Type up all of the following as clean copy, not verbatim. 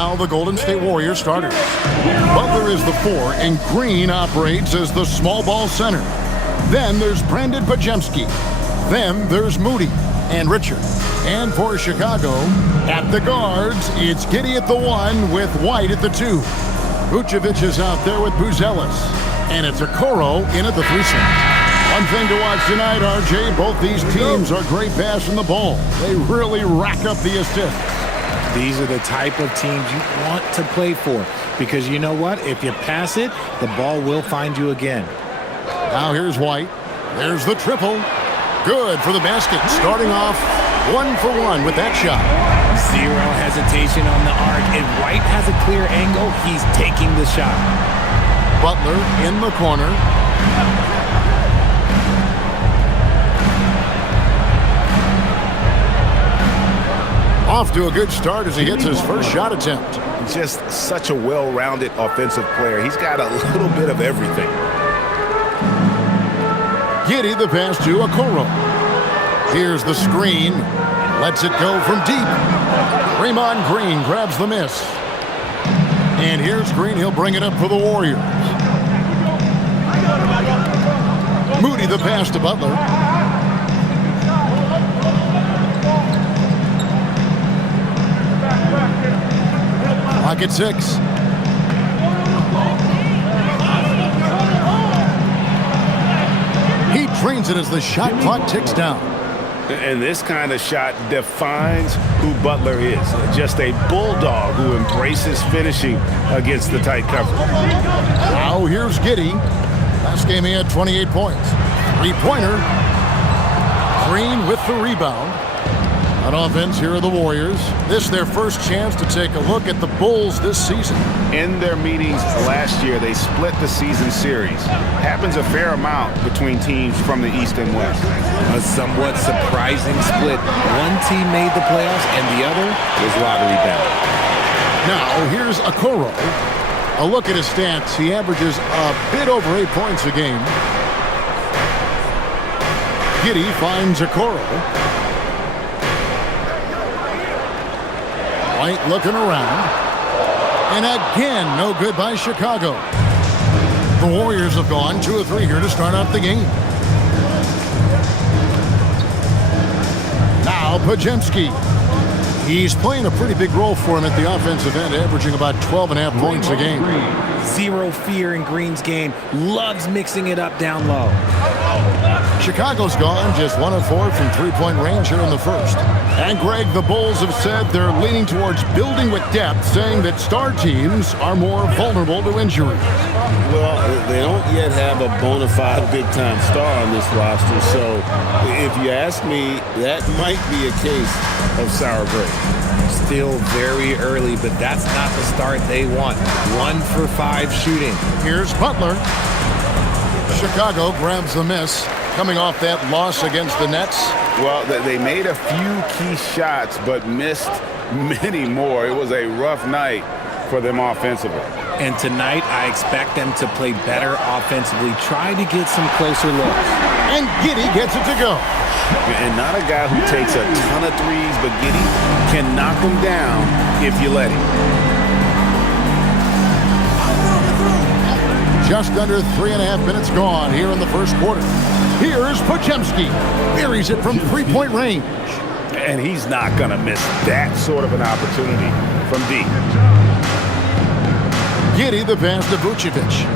Now the Golden State Warriors starters. Butler is the 4, and Green operates as the small ball center. Then there's Brandon Pajemski. Then there's Moody and Richard. And for Chicago, at the guards, it's Giddey at the 1 with White at the 2. Vucevic is out there with Buzelis. And it's Okoro in at the 3 slot. One thing to watch tonight, RJ, both these teams are great passing the ball. They really rack up the assists. These are the type of teams you want to play for because you know what? If you pass it, the ball will find you again. Now here's White. There's the triple. Good for the basket. Starting off 1 for 1 with that shot. Zero hesitation on the arc. If White has a clear angle, he's taking the shot. Butler in the corner. Off to a good start as he hits his first shot attempt. Just such a well-rounded offensive player. He's got a little bit of everything. Giddey the pass to Okoro. Here's the screen. Lets it go from deep. Draymond Green grabs the miss. And here's Green. He'll bring it up for the Warriors. Moody the pass to Butler. Clock at 6. He trains it as the shot clock ticks down. And this kind of shot defines who Butler is. Just a bulldog who embraces finishing against the tight cover. Now here's Giddey. Last game he had 28 points. 3-pointer. Green with the rebound. On offense, here are the Warriors. This is their first chance to take a look at the Bulls this season. In their meetings last year, they split the season series. Happens a fair amount between teams from the East and West. A somewhat surprising split. One team made the playoffs and the other was lottery bound. Now, here's Okoro. A look at his stats. He averages a bit over 8 points a game. Giddey finds Okoro. White looking around. And again, no good by Chicago. The Warriors have gone 2 of 3 here to start out the game. Now Pajemski. He's playing a pretty big role for him at the offensive end, averaging about 12.5 points a game. Zero fear in Green's game. Loves mixing it up down low. Chicago's gone just 1 of 4 from 3-point range here in the first. And Greg, the Bulls have said they're leaning towards building with depth, saying that star teams are more vulnerable to injury. Well, they don't yet have a bona fide big-time star on this roster, so if you ask me, that might be a case of sour grapes. Still very early, but that's not the start they want. 1 for 5 shooting. Here's Butler. Chicago grabs the miss, coming off that loss against the Nets. Well, they made a few key shots, but missed many more. It was a rough night for them offensively. And tonight, I expect them to play better offensively. Try to get some closer looks. And Giddey gets it to go. And not a guy who takes a ton of threes, but Giddey can knock them down if you let him. Just under 3.5 minutes gone here in the first quarter. Here's Pajemski. Buries it from 3-point range. And he's not going to miss that sort of an opportunity from deep. Giddey the pass to Vucevic.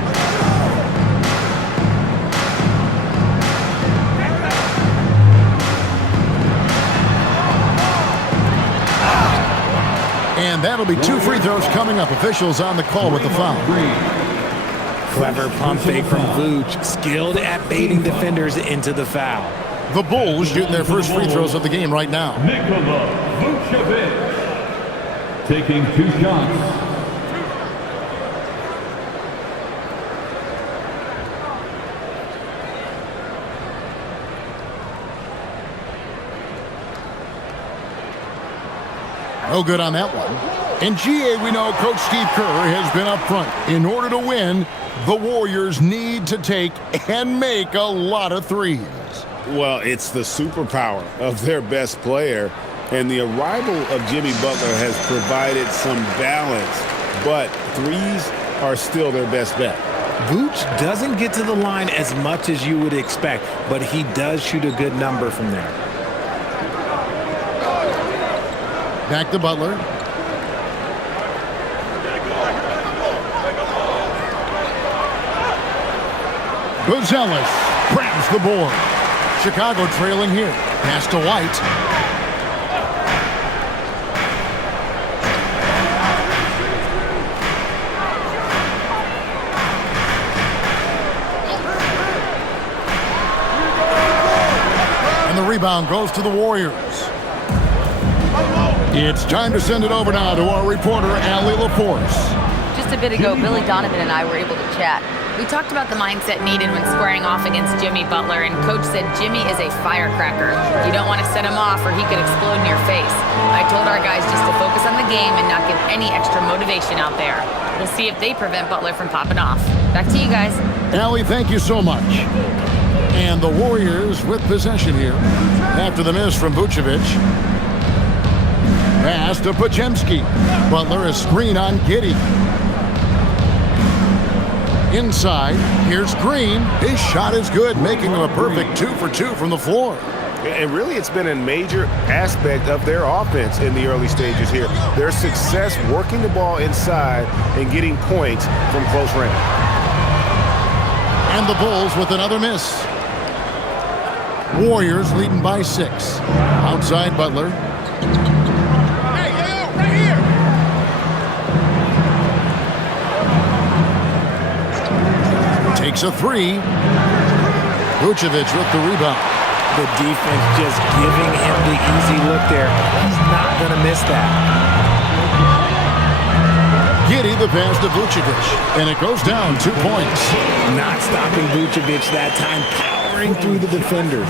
And that'll be 2 free throws coming up. Officials on the call with the foul. Clever pump fake from Vooch, skilled at baiting defenders into the foul. The Bulls shooting their first free throws of the game right now. Vucevic taking 2 shots. No good on that one. In GA, we know Coach Steve Kerr has been up front. In order to win, the Warriors need to take and make a lot of threes. Well, it's the superpower of their best player. And the arrival of Jimmy Butler has provided some balance, but threes are still their best bet. Vooch doesn't get to the line as much as you would expect, but he does shoot a good number from there. Back to Butler. Buzelis grabs the board. Chicago trailing here. Pass to White. And the rebound goes to the Warriors. It's time to send it over now to our reporter, Allie LaForce. Just a bit ago, Billy Donovan and I were able to chat. We talked about the mindset needed when squaring off against Jimmy Butler, and Coach said Jimmy is a firecracker. You don't want to set him off or he could explode in your face. I told our guys just to focus on the game and not give any extra motivation out there. We'll see if they prevent Butler from popping off. Back to you guys. Allie, thank you so much. And the Warriors with possession here after the miss from Vucevic. Pass to Podziemski. Butler a screen on Giddey. Inside, here's Green. His shot is good, making him a perfect 2 for 2 from the floor. And really, it's been a major aspect of their offense in the early stages here. Their success working the ball inside and getting points from close range. And the Bulls with another miss. Warriors leading by 6. Outside Butler. Takes a 3. Vucevic with the rebound. The defense just giving him the easy look there. He's not going to miss that. Giddey the pass to Vucevic, and it goes down 2 points. Not stopping Vucevic that time, powering through the defenders.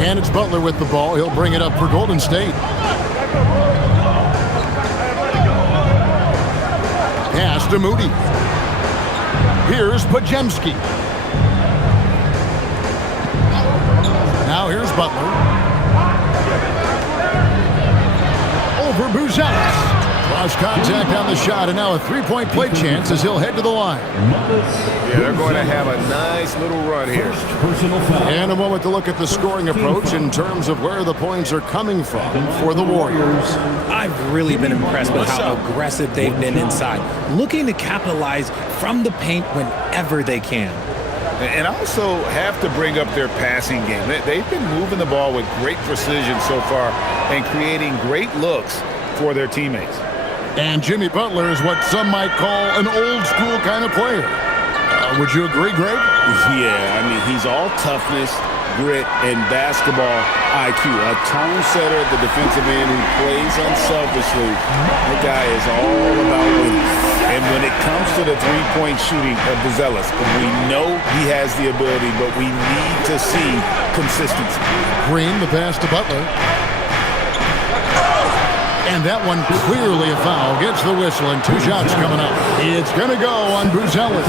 And it's Butler with the ball. He'll bring it up for Golden State. Pass to Moody. Here's Podziemski. Now here's Butler. Over Buzelis. Cross contact on the shot, and now a three-point play chance as he'll head to the line. Yeah, they're going to have a nice little run here. And a moment to look at the scoring approach in terms of where the points are coming from for the Warriors. I've really been impressed with how aggressive they've been inside, looking to capitalize from the paint whenever they can. And also have to bring up their passing game. They've been moving the ball with great precision so far and creating great looks for their teammates. And Jimmy Butler is what some might call an old-school kind of player. Would you agree, Greg? Yeah, I mean, he's all toughness, grit, and basketball IQ. A tone setter at the defensive end who plays unselfishly. The guy is all about winning. And when it comes to the three-point shooting of Buzelis, we know he has the ability, but we need to see consistency. Green, the pass to Butler. And that one clearly a foul. Gets the whistle, and 2 shots coming up. It's going to go on Buzelis.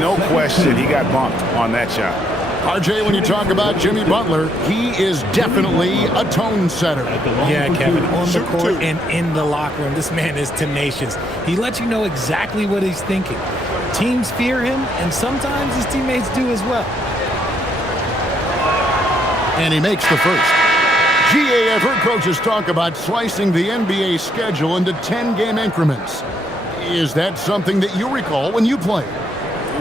No question, he got bumped on that shot. RJ, when you talk about Jimmy Butler, he is definitely a tone setter. Yeah, Kevin, on the court and in the locker room, this man is tenacious. He lets you know exactly what he's thinking. Teams fear him, and sometimes his teammates do as well. And he makes the first. GA, I've heard coaches talk about slicing the NBA schedule into 10-game increments. Is that something that you recall when you played?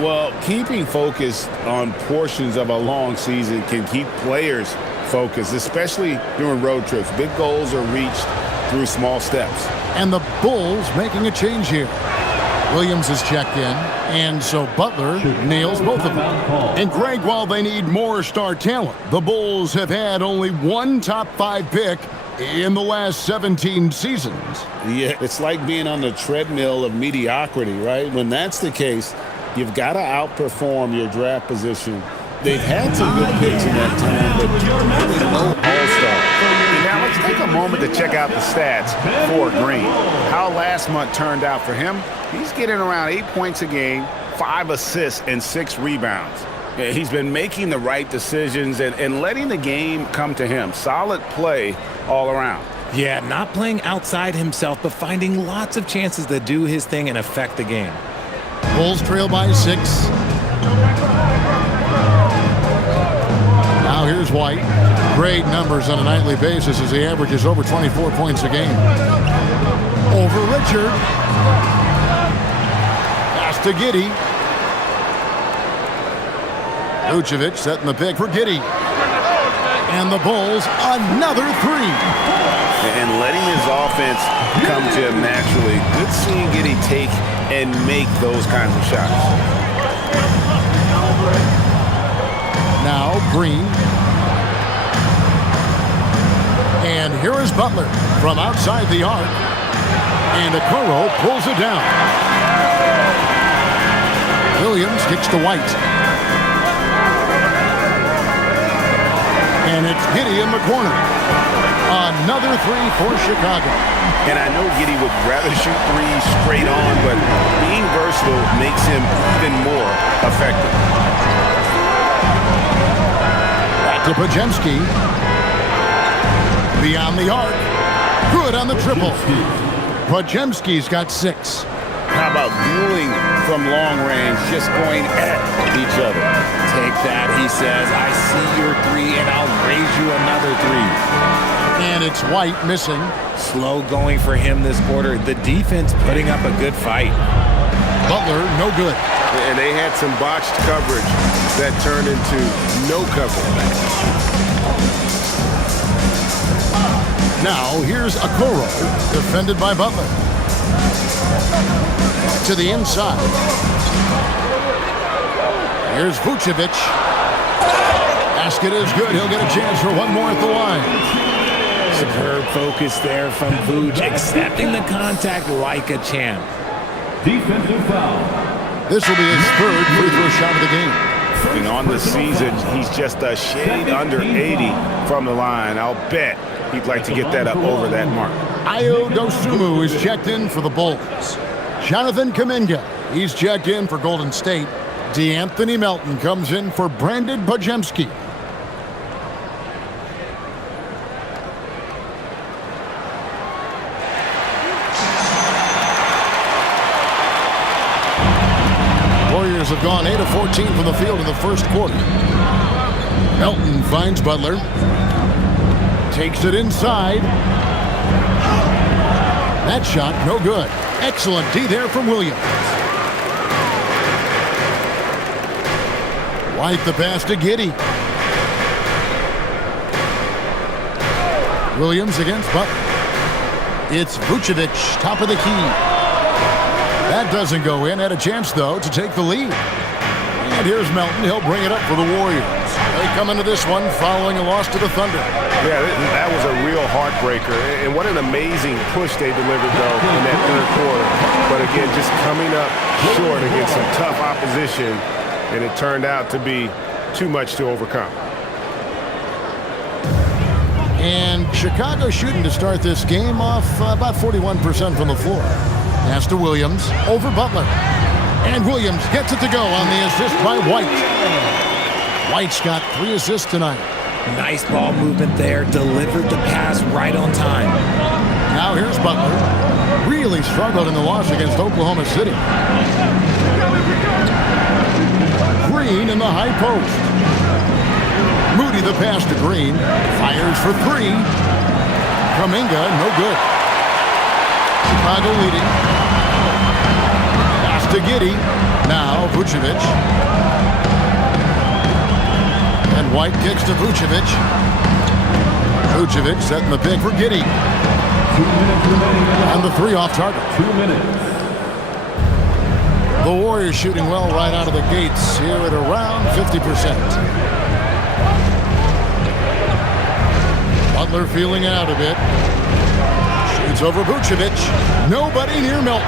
Well, keeping focused on portions of a long season can keep players focused, especially during road trips. Big goals are reached through small steps. And the Bulls making a change here. Williams is checked in, and so Butler nails both of them. And Greg, while they need more star talent, the Bulls have had only one top 5 pick in the last 17 seasons. Yeah, it's like being on the treadmill of mediocrity, right? When that's the case, you've got to outperform your draft position. They've had some good picks in that time, but really no all-star. Now let's take a moment to check out the stats for Green. How last month turned out for him. He's getting around 8 points a game, 5 assists, and 6 rebounds. He's been making the right decisions and letting the game come to him. Solid play all around. Yeah, not playing outside himself, but finding lots of chances to do his thing and affect the game. Bulls trail by 6. Now here's White. Great numbers on a nightly basis as he averages over 24 points a game. Over Richard. Pass to Giddey. Vucevic setting the pick for Giddey. And the Bulls, another 3. And letting his offense come to him naturally. Good seeing Giddey take and make those kinds of shots. Now Green. And here is Butler from outside the arc. And Okoro pulls it down. Williams kicks to White. And it's Giddey in the corner. Another 3 for Chicago. And I know Giddey would rather shoot threes straight on, but being versatile makes him even more effective. Back to Podziemski. Beyond the arc. Good on the triple. Podziemski's got 6. How about dueling from long range, just going at each other? Take that, he says. I see your 3, and I'll raise you another 3. And it's White missing. Slow going for him this quarter. The defense putting up a good fight. Butler, no good. And they had some botched coverage that turned into no coverage. Now here's Okoro, defended by Butler. To the inside. Here's Vucevic. Basket is good. He'll get a chance for one more at the line. Superb focus there from Vooch, accepting the contact like a champ. Defensive foul. This will be his 3rd free throw shot of the game. And on the season, he's just a shade under 80 from the line. I'll bet he'd like to get that up over that mark. Ayo Dosunmu is checked in for the Bulls. Jonathan Kuminga, he's checked in for Golden State. DeAnthony Melton comes in for Brandon Podziemski. Warriors have gone 8 of 14 from the field in the first quarter. Melton finds Butler. Takes it inside. That shot, no good. Excellent D there from Williams. White the pass to Giddey. Williams against Butler. It's Vucevic, top of the key. That doesn't go in. Had a chance, though, to take the lead. And here's Melton. He'll bring it up for the Warriors. They come into this one following a loss to the Thunder. Yeah, that was a real heartbreaker. And what an amazing push they delivered, though, in that third quarter. But again, just coming up short against some tough opposition, and it turned out to be too much to overcome. And Chicago shooting to start this game off about 41% from the floor. Pass to Williams over Butler. And Williams gets it to go on the assist by White. White's got 3 assists tonight. Nice ball movement there. Delivered the pass right on time. Now here's Butler. Really struggled in the loss against Oklahoma City. Green in the high post. Moody the pass to Green. Fires for 3. Kuminga, no good. Chicago leading. Pass to Giddey. Now Vucevic. And White kicks to Vucevic. Vucevic setting the pick for Giddey. 2 minutes remaining. And the 3 off target. 2 minutes. The Warriors shooting well right out of the gates here at around 50%. Butler feeling it out a bit. Shoots over Vucevic. Nobody near Melton.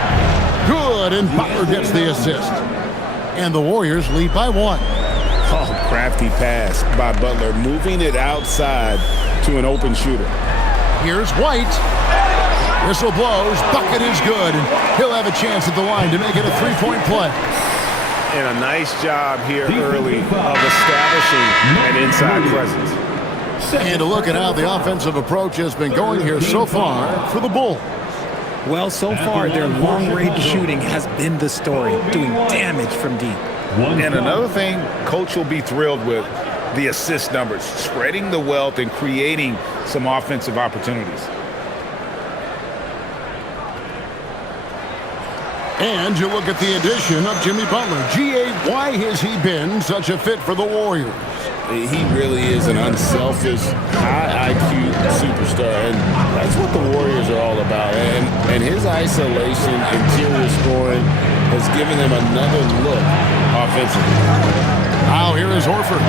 Good, and Butler gets the assist. And the Warriors lead by 1. Oh, crafty pass by Butler, moving it outside to an open shooter. Here's White. Whistle blows. Bucket is good, and he'll have a chance at the line to make it a 3-point play. And a nice job here early of establishing an inside presence. And a look at how the offensive approach has been going here so far for the Bulls. Well, so far, their long-range shooting has been the story, doing damage from deep. And another thing Coach will be thrilled with, the assist numbers, spreading the wealth and creating some offensive opportunities. And you look at the addition of Jimmy Butler. G.A., why has he been such a fit for the Warriors? He really is an unselfish, high IQ superstar, and that's what the Warriors are all about. And his isolation, interior scoring has given them another look offensively. Now here is Horford,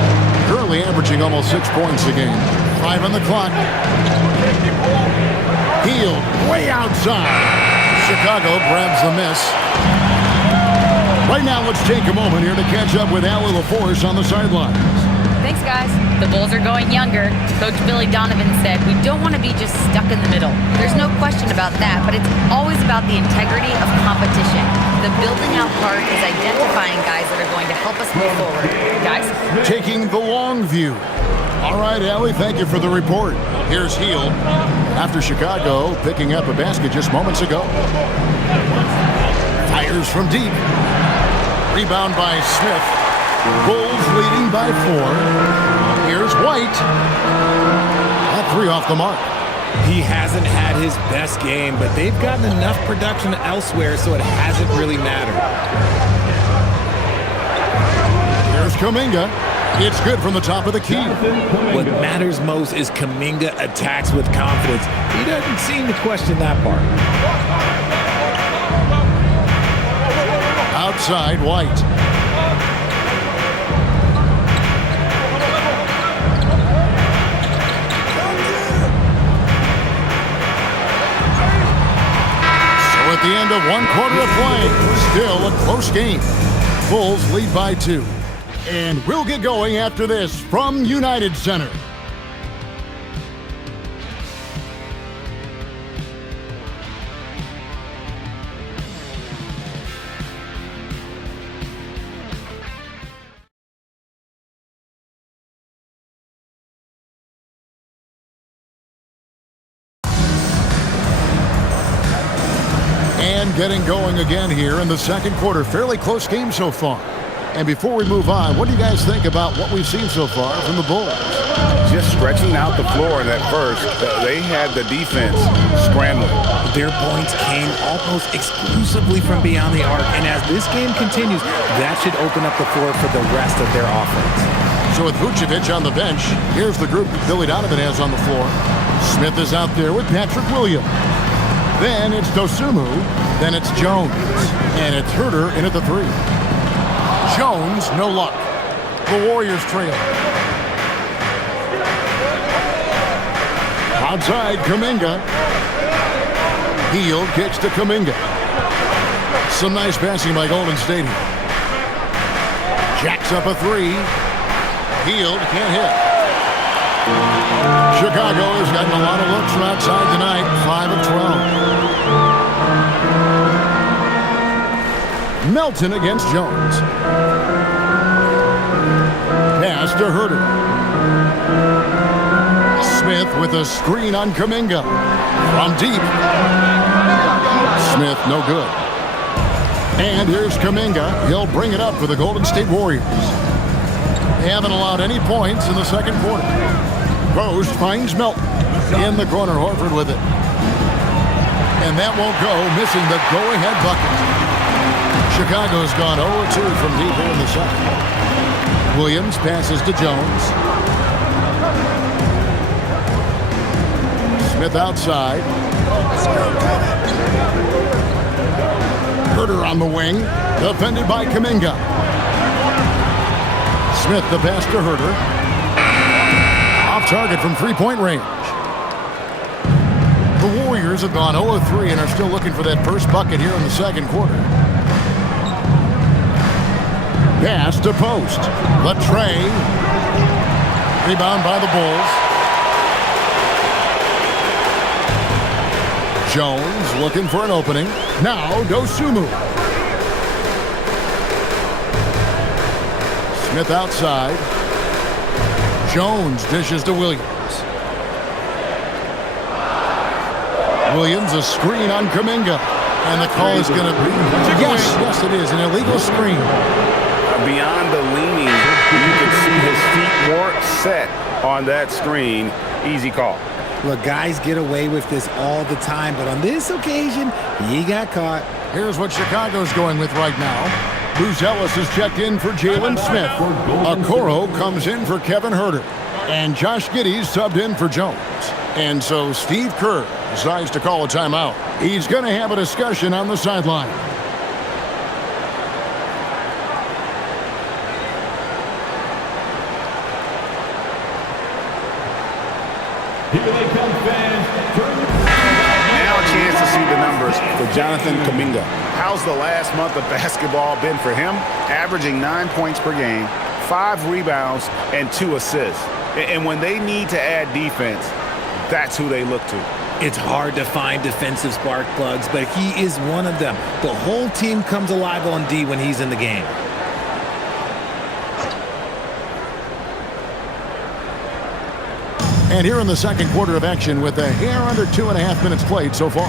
currently averaging almost 6 points a game. 5 on the clock. Healed way outside. Chicago grabs the miss. Right now, let's take a moment here to catch up with Allie LaForce on the sidelines. Thanks, guys. The Bulls are going younger. Coach Billy Donovan said, we don't want to be just stuck in the middle. There's no question about that, but it's always about the integrity of competition. The building out part is identifying guys that are going to help us move forward. Guys? Taking the long view. All right, Allie, thank you for the report. Here's Hield after Chicago picking up a basket just moments ago. Fires from deep. Rebound by Smith. Bulls leading by 4. Here's White. That 3 off the mark. He hasn't had his best game, but they've gotten enough production elsewhere, so it hasn't really mattered. Here's Kuminga. It's good from the top of the key. What matters most is Kuminga attacks with confidence. He doesn't seem to question that part. Outside, White. So at the end of 1 quarter of play, still a close game. Bulls lead by 2. And we'll get going after this from United Center. And getting going again here in the second quarter. Fairly close game so far. And before we move on, what do you guys think about what we've seen so far from the Bulls? Just stretching out the floor in that first, they had the defense scrambling. Their points came almost exclusively from beyond the arc, and as this game continues, that should open up the floor for the rest of their offense. So with Vucevic on the bench, here's the group Billy Donovan has on the floor. Smith is out there with Patrick Williams. Then it's Dosunmu, then it's Jones, and it's Herter in at the 3. Jones, no luck. The Warriors trail. Outside, Kuminga. Hield kicks to Kuminga. Some nice passing by Golden State here. Jacks up a 3. Hield can't hit. Chicago has gotten a lot of looks from outside tonight. 5 of 12. Melton against Jones. Pass to Herter. Smith with a screen on Kuminga. From deep. Smith no good. And here's Kuminga. He'll bring it up for the Golden State Warriors. They haven't allowed any points in the second quarter. Post finds Melton. In the corner, Horford with it. And that won't go, missing the go-ahead bucket. Chicago's gone 0-2 from deep here in the second. Williams passes to Jones. Smith outside. Herter on the wing. Defended by Kuminga. Smith the pass to Herter. Off target from three-point range. The Warriors have gone 0-3 and are still looking for that first bucket here in the second quarter. Pass to Post. Latrey. Rebound by the Bulls. Jones looking for an opening. Now Dosunmu. Smith outside. Jones dishes to Williams. Williams, a screen on Kuminga. And the call is going to be, yes, it is, an illegal screen. Beyond the leaning, you can see his feet weren't set on that screen. Easy call. Look, guys get away with this all the time, but on this occasion, he got caught. Here's what Chicago's going with right now. Bruce Ellis is checked in for Jalen Smith. Okoro comes in for Kevin Huerter. And Josh Giddey's subbed in for Jones. And so Steve Kerr decides to call a timeout. He's going to have a discussion on the sideline. Here they come, fans. Now a chance to see the numbers for Jonathan Kuminga. How's the last month of basketball been for him? Averaging 9 points per game, 5 rebounds, and 2 assists. And when they need to add defense, that's who they look to. It's hard to find defensive spark plugs, but he is one of them. The whole team comes alive on D when he's in the game. And here in the second quarter of action with a hair under 2.5 minutes played so far.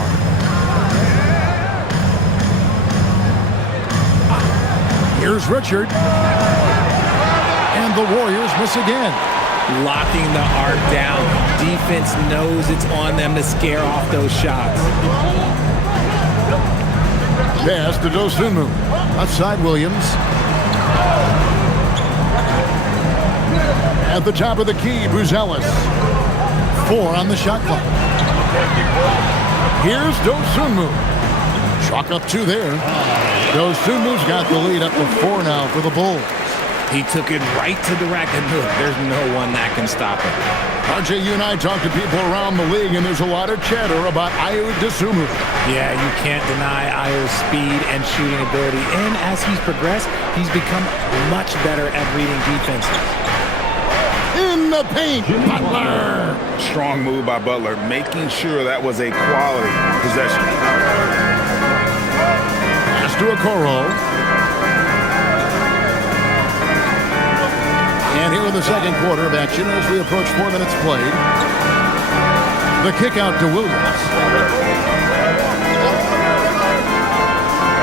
Here's Richard. And the Warriors miss again. Locking the arc down. Defense knows it's on them to scare off those shots. Pass to Dosunmu. Outside Williams. At the top of the key, Buzelis. 4 on the shot clock. Here's Dosunmu. Chalk up 2 there. Dosunmu's got the lead up to 4 now for the Bulls. He took it right to the rack, and look, there's no one that can stop him. RJ, you and I talk to people around the league, and there's a lot of chatter about Ayo Dosunmu. Yeah, you can't deny Ayo's speed and shooting ability. And as he's progressed, he's become much better at reading defenses. In the paint, Butler. Strong move by Butler, making sure that was a quality possession. Pass to Okoro. And here in the second quarter of action as we approach 4 minutes played. The kick out to Williams.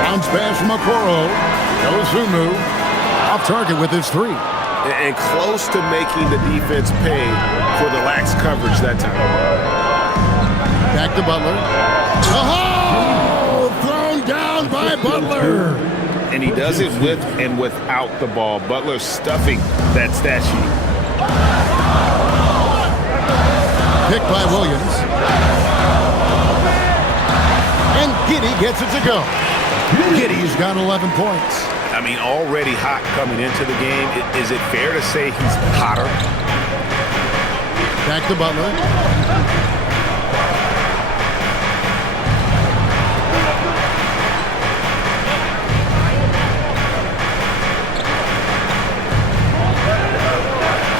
Bounce pass from Okoro. Dosunmu off target with his 3. And close to making the defense pay for the lax coverage that time. Back to Butler. Oh! Thrown down by Butler. And he does it with and without the ball. Butler stuffing that stat sheet. Picked by Williams. And Giddey gets it to go. Giddey's got 11 points. I mean, already hot coming into the game. Is it fair to say he's hotter? Back to Butler.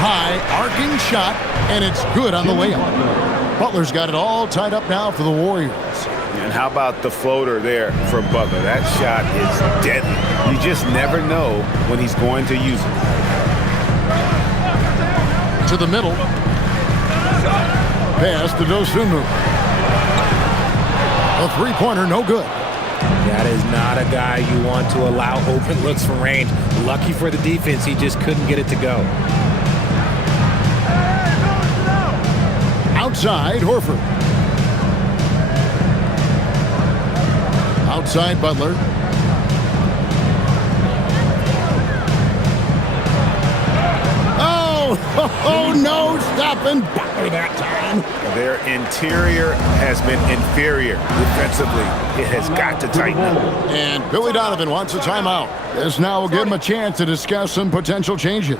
High arcing shot, and it's good on the layup. Butler's got it all tied up now for the Warriors. And how about the floater there from Butler? That shot is deadly. You just never know when he's going to use it. To the middle. Pass to Dosunmu. A three-pointer, no good. That is not a guy you want to allow open looks from range. Lucky for the defense, he just couldn't get it to go. Outside, Horford. Outside, Butler. Oh, no, stopping Butler that time. Their interior has been inferior defensively. It has got to tighten up. And Billy Donovan wants a timeout. This now will give him a chance to discuss some potential changes.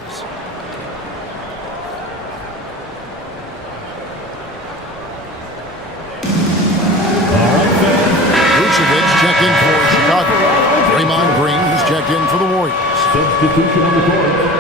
Checked in for Chicago. Draymond Green has checked in for the Warriors. Substitution on the court.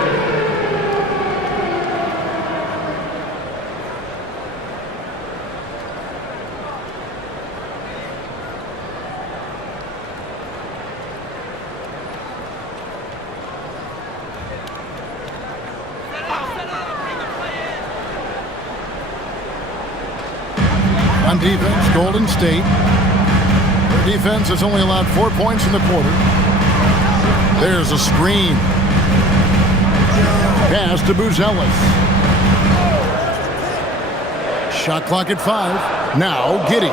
On defense, Golden State. Their defense has only allowed 4 points in the quarter. There's a screen. Pass to Buzelis. Shot clock at 5. Now Giddey.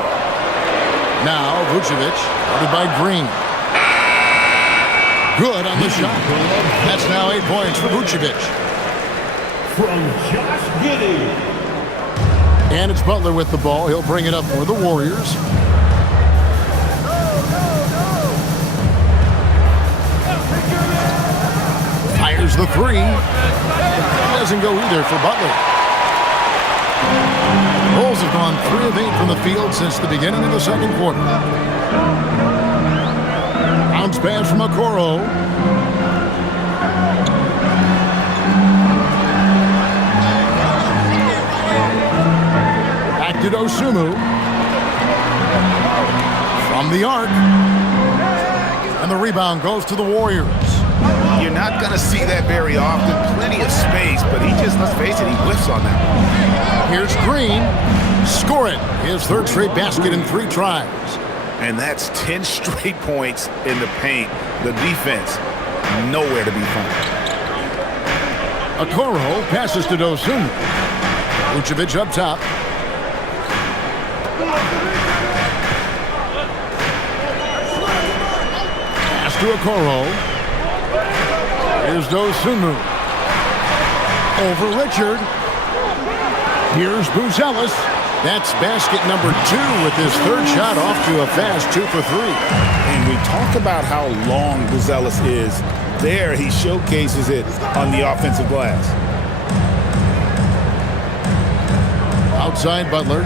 Now Vucevic, guarded by Green. Good on the shot. That's now 8 points for Vucevic. From Josh Giddey. And it's Butler with the ball. He'll bring it up for the Warriors. Fires the 3. Doesn't go either for Butler. Bulls have gone 3 of 8 from the field since the beginning of the second quarter. Bounce pass from Okoro. Back to Dosunmu. From the arc. And the rebound goes to the Warriors. You're not going to see that very often. Plenty of space, but he just, let's face it, he whiffs on that. Here's Green. Score it. His third straight basket in 3 tries. And that's 10 straight points in the paint. The defense, nowhere to be found. Okoro passes to Dosunmu. Vucevic up top. Pass to Okoro. Here's Dosunmu. Over Richard. Here's Buzelis. That's basket number 2 with his third shot off to a fast 2 for 3. And we talk about how long Buzelis is. There, he showcases it on the offensive glass. Outside Butler.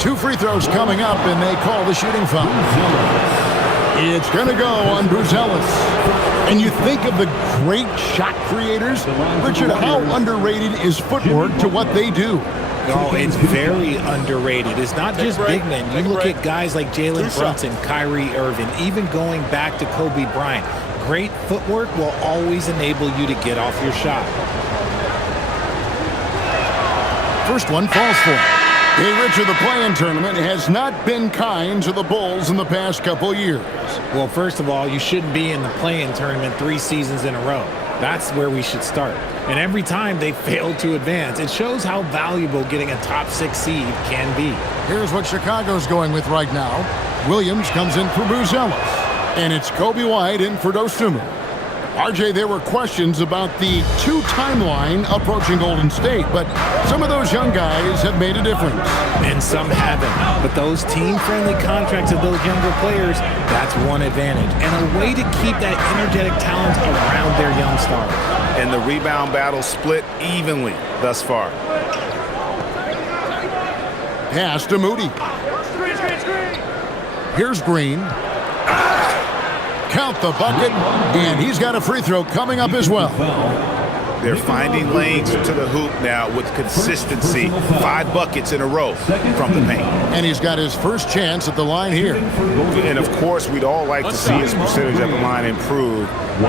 2 free throws coming up, and they call the shooting foul. It's going to go on Buzelis. And you think of the great shot creators. Richard, how underrated is footwork to what they do? Oh, it's very underrated. It's not just big men. You look at guys like Jalen Brunson, Kyrie Irving, even going back to Kobe Bryant. Great footwork will always enable you to get off your shot. First one falls for him. Hey, Richard, the play-in tournament has not been kind to the Bulls in the past couple years. Well, first of all, you shouldn't be in the play-in tournament 3 seasons in a row. That's where we should start. And every time they fail to advance, it shows how valuable getting a top 6 seed can be. Here's what Chicago's going with right now. Williams comes in for Buzelis. And it's Kobe White in for Dosunmu. RJ, there were questions about the 2 timeline approaching Golden State, but some of those young guys have made a difference. And some haven't. But those team-friendly contracts of those younger players, that's one advantage. And a way to keep that energetic talent around their young stars. And the rebound battle split evenly thus far. Pass to Moody. Here's Green. Count the bucket, and he's got a free throw coming up as well. They're finding lanes to the hoop now with consistency. 5 buckets in a row from the paint. And he's got his first chance at the line here. And, of course, we'd all like to see his percentage at the line improve,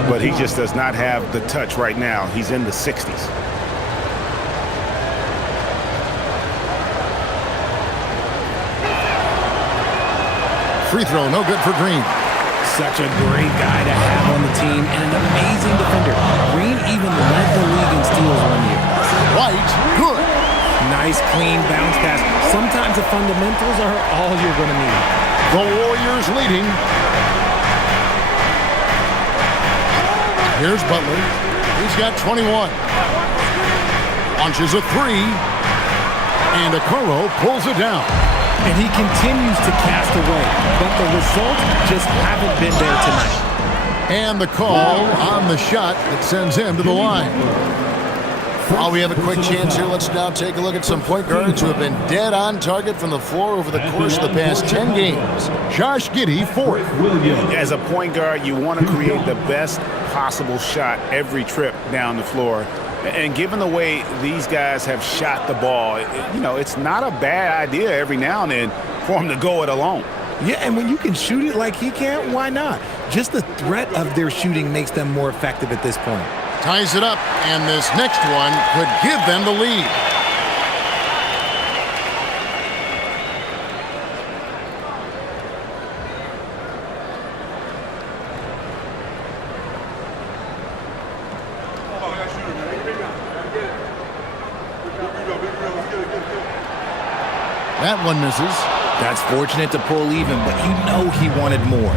but he just does not have the touch right now. He's in the 60s. Free throw, no good for Green. Such a great guy to have on the team and an amazing defender. Green even led the league in steals 1 year. White, good. Nice, clean bounce pass. Sometimes the fundamentals are all you're going to need. The Warriors leading. Here's Butler. He's got 21. Launches a 3. And Okoro pulls it down. And he continues to cast away, but the results just haven't been there tonight. And the call on the shot that sends him to the line. While we have a quick chance here, let's now take a look at some point guards who have been dead on target from the floor over the course of the past 10 games. Josh Giddey, 4th. As a point guard, you want to create the best possible shot every trip down the floor. And given the way these guys have shot the ball, it's not a bad idea every now and then for them to go it alone. Yeah, and when you can shoot it like he can, why not? Just the threat of their shooting makes them more effective at this point. Ties it up, and this next one could give them the lead. That one misses. That's fortunate to pull even, but you know he wanted more.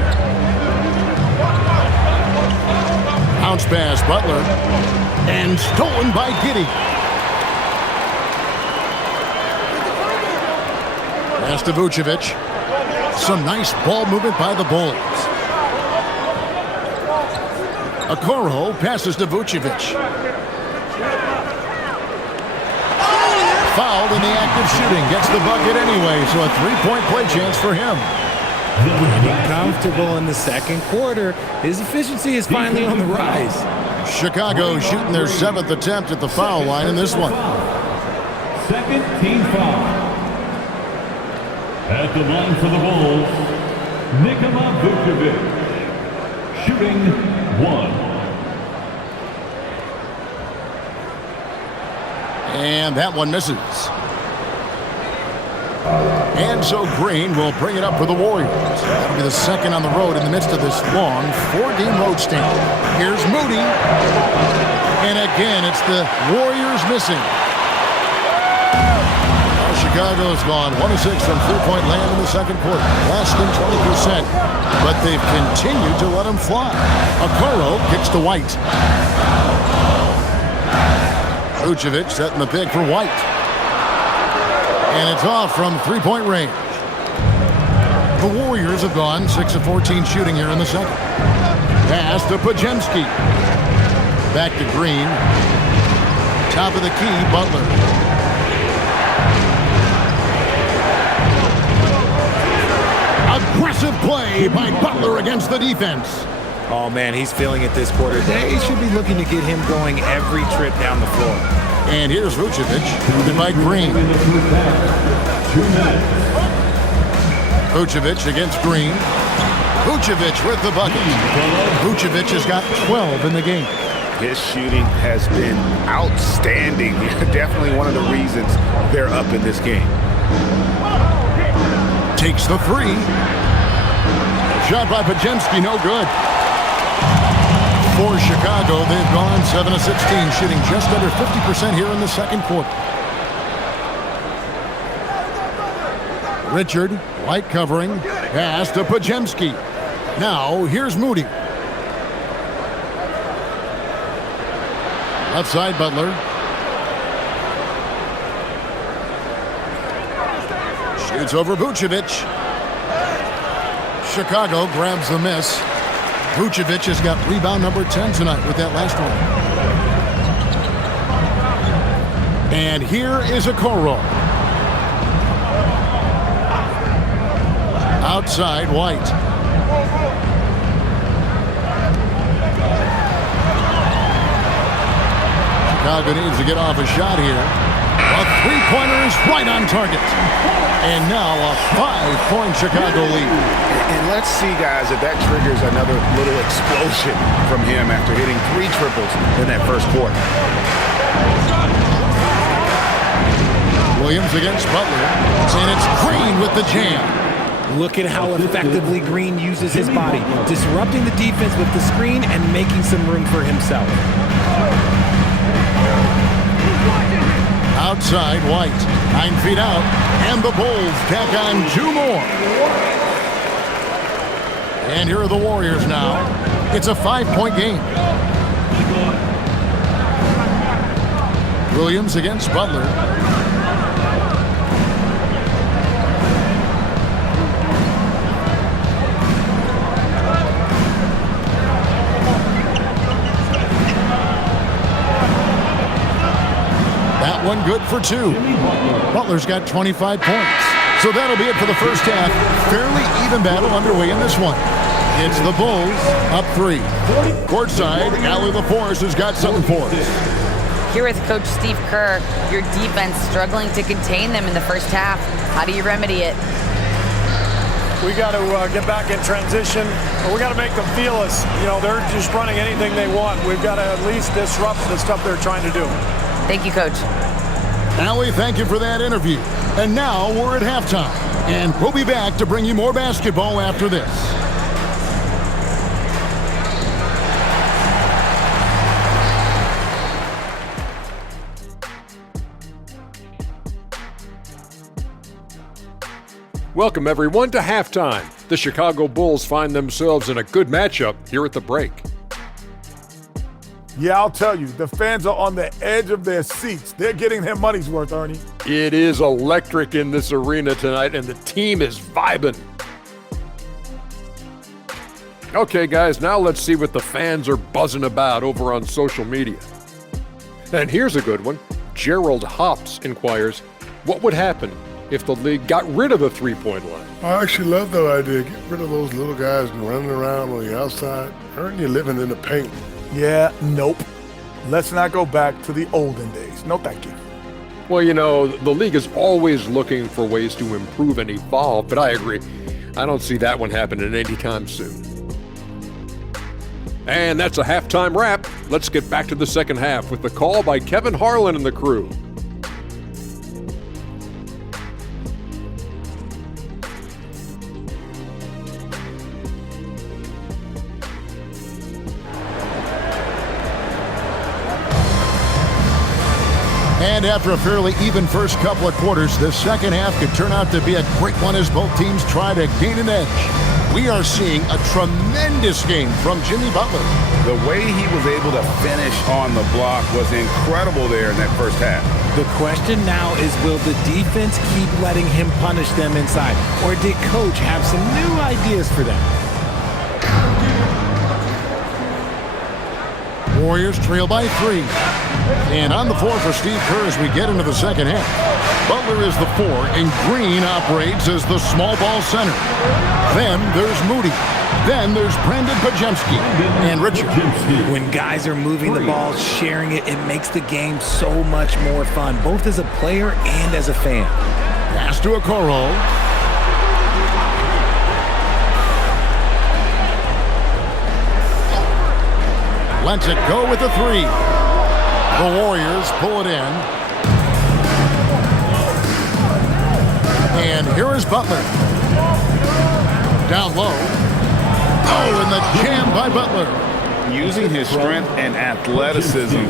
Bounce pass, Butler. And stolen by Giddey. Pass to Vucevic. Some nice ball movement by the Bulls. Okoro passes to Vucevic. Fouled in the act of shooting. Gets the bucket anyway, so a three-point play chance for him. Comfortable in the second quarter. His efficiency is finally on the rise. Chicago shooting their 7th attempt at the foul line in this one. Second team foul. At the line for the Bulls, Nikola Vucevic. Shooting 1. And that one misses. And so Green will bring it up for the Warriors. That'll be the second on the road in the midst of this long 4-game road stint. Here's Moody. And again, it's the Warriors missing. Well, Chicago's gone 1 of 6 from three-point land in the second quarter. Less than 20%. But they've continued to let them fly. Okoro kicks to White. Vucevic setting the pick for White. And it's off from three-point range. The Warriors have gone 6 of 14 shooting here in the second. Pass to Podziemski. Back to Green. Top of the key, Butler. Aggressive play by Butler against the defense. Oh, man, he's feeling it this quarter. They should be looking to get him going every trip down the floor. And here's Vucevic, moved by Green. Vucevic against Green. Vucevic with the bucket. Vucevic has got 12 in the game. His shooting has been outstanding. Definitely one of the reasons they're up in this game. Takes the three. Shot by Podziemski, no good. For Chicago, they've gone 7 of 16, shooting just under 50% here in the second quarter. Richard, White covering, pass to Podziemski. Now, here's Moody. Left side, Butler. Shoots over Vucevic. Chicago grabs the miss. Vucevic has got rebound number 10 tonight with that last one. And here is Okoro. Outside, White. Chicago needs to get off a shot here. A three-pointer is right on target. And now a 5-point Chicago lead. And let's see, guys, if that triggers another little explosion from him after hitting 3 triples in that first quarter. Williams against Butler. And it's Green with the jam. Look at how effectively Green uses his body, disrupting the defense with the screen and making some room for himself. Outside, White. 9 feet out. And the Bulls tack on 2 more. And here are the Warriors now. It's a 5-point game. Williams against Butler. That one good for 2. Butler's got 25 points. So that'll be it for the first half. Fairly even battle underway in this one. It's the Bulls up 3. Courtside, Allie LaForce has got something for us. Here with Coach Steve Kerr, your defense struggling to contain them in the first half. How do you remedy it? We got to get back in transition. We got to make them feel us. You know, they're just running anything they want. We've got to at least disrupt the stuff they're trying to do. Thank you, Coach. Allie, thank you for that interview. And now we're at halftime. And we'll be back to bring you more basketball after this. Welcome, everyone, to halftime. The Chicago Bulls find themselves in a good matchup here at the break. Yeah, I'll tell you, the fans are on the edge of their seats. They're getting their money's worth, Ernie. It is electric in this arena tonight, and the team is vibing. Okay, guys, now let's see what the fans are buzzing about over on social media. And here's a good one. Gerald Hops inquires, what would happen if the league got rid of the three-point line? I actually love that idea. Get rid of those little guys running around on the outside. Aren't you living in the paint? Yeah, nope. Let's not go back to the olden days. No, thank you. Well, you know, the league is always looking for ways to improve and evolve, but I agree. I don't see that one happening anytime soon. And that's a halftime wrap. Let's get back to the second half with the call by Kevin Harlan and the crew. And after a fairly even first couple of quarters, the second half could turn out to be a great one as both teams try to gain an edge. We are seeing a tremendous game from Jimmy Butler. The way he was able to finish on the block was incredible there in that first half. The question now is, will the defense keep letting him punish them inside? Or did Coach have some new ideas for them? Warriors trail by 3. And on the floor for Steve Kerr as we get into the second half. Butler is the 4, and Green operates as the small ball center. Then there's Moody. Then there's Brandon Pajemski and Richard. When guys are moving the ball, sharing it, it makes the game so much more fun, both as a player and as a fan. Pass to Okoro. Lets it go with the 3. The Warriors pull it in. And here is Butler. Down low. Oh, and the jam by Butler. Using his strength and athleticism,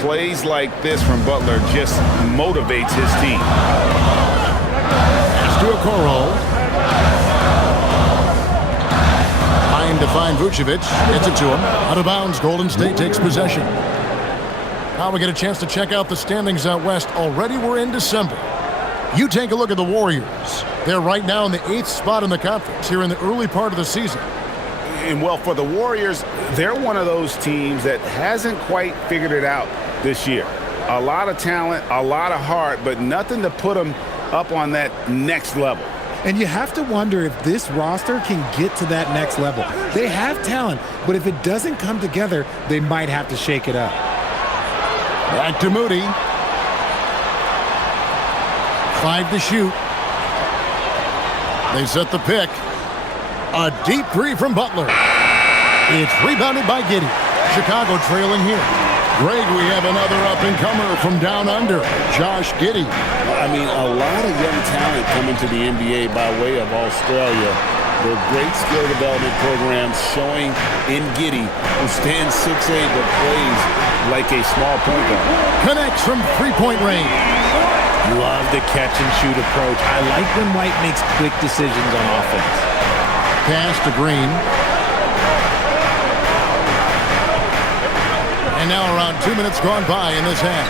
plays like this from Butler just motivates his team. Pass to Okoro. To find Vucevic, gets it to him. Out of bounds, Golden State takes possession. Now we get a chance to check out the standings out west. Already we're in December. You take a look at the Warriors. They're right now in the 8th spot in the conference here in the early part of the season. And well, for the Warriors, they're one of those teams that hasn't quite figured it out this year. A lot of talent, a lot of heart, but nothing to put them up on that next level. And you have to wonder if this roster can get to that next level. They have talent, but if it doesn't come together, they might have to shake it up. Back to Moody. 5 to shoot. They set the pick. A deep 3 from Butler. It's rebounded by Giddey. Chicago trailing here. Greg, we have another up-and-comer from down under, Josh Giddey. I mean, a lot of young talent coming to the NBA by way of Australia. Their great skill development programs showing in Giddey, who stands 6'8", but plays like a small point guard. Connects from three-point range. Love the catch-and-shoot approach. I like when White makes quick decisions on offense. Pass to Green. And now around 2 minutes gone by in this half.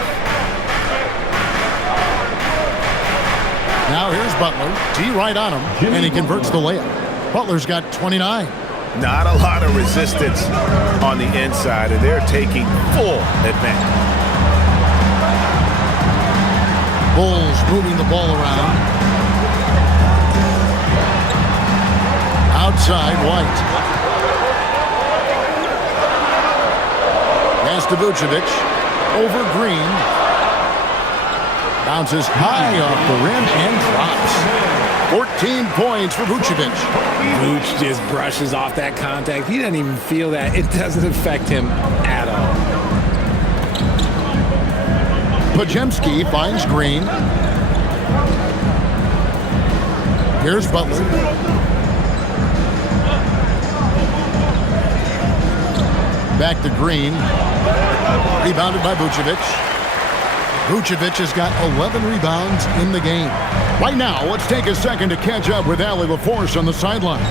Now here's Butler. D right on him, and he converts the layup. Butler's got 29. Not a lot of resistance on the inside, and they're taking full advantage. Bulls moving the ball around. Outside, White. Pass to Vucevic. Over Green. Bounces high off the rim and drops. 14 points for Vucevic. Vuce just brushes off that contact. He doesn't even feel that. It doesn't affect him at all. Pajemski finds Green. Here's Butler. Back to Green. Rebounded by Vucevic. Vucevic has got 11 rebounds in the game. Right now, let's take a second to catch up with Allie LaForce on the sidelines.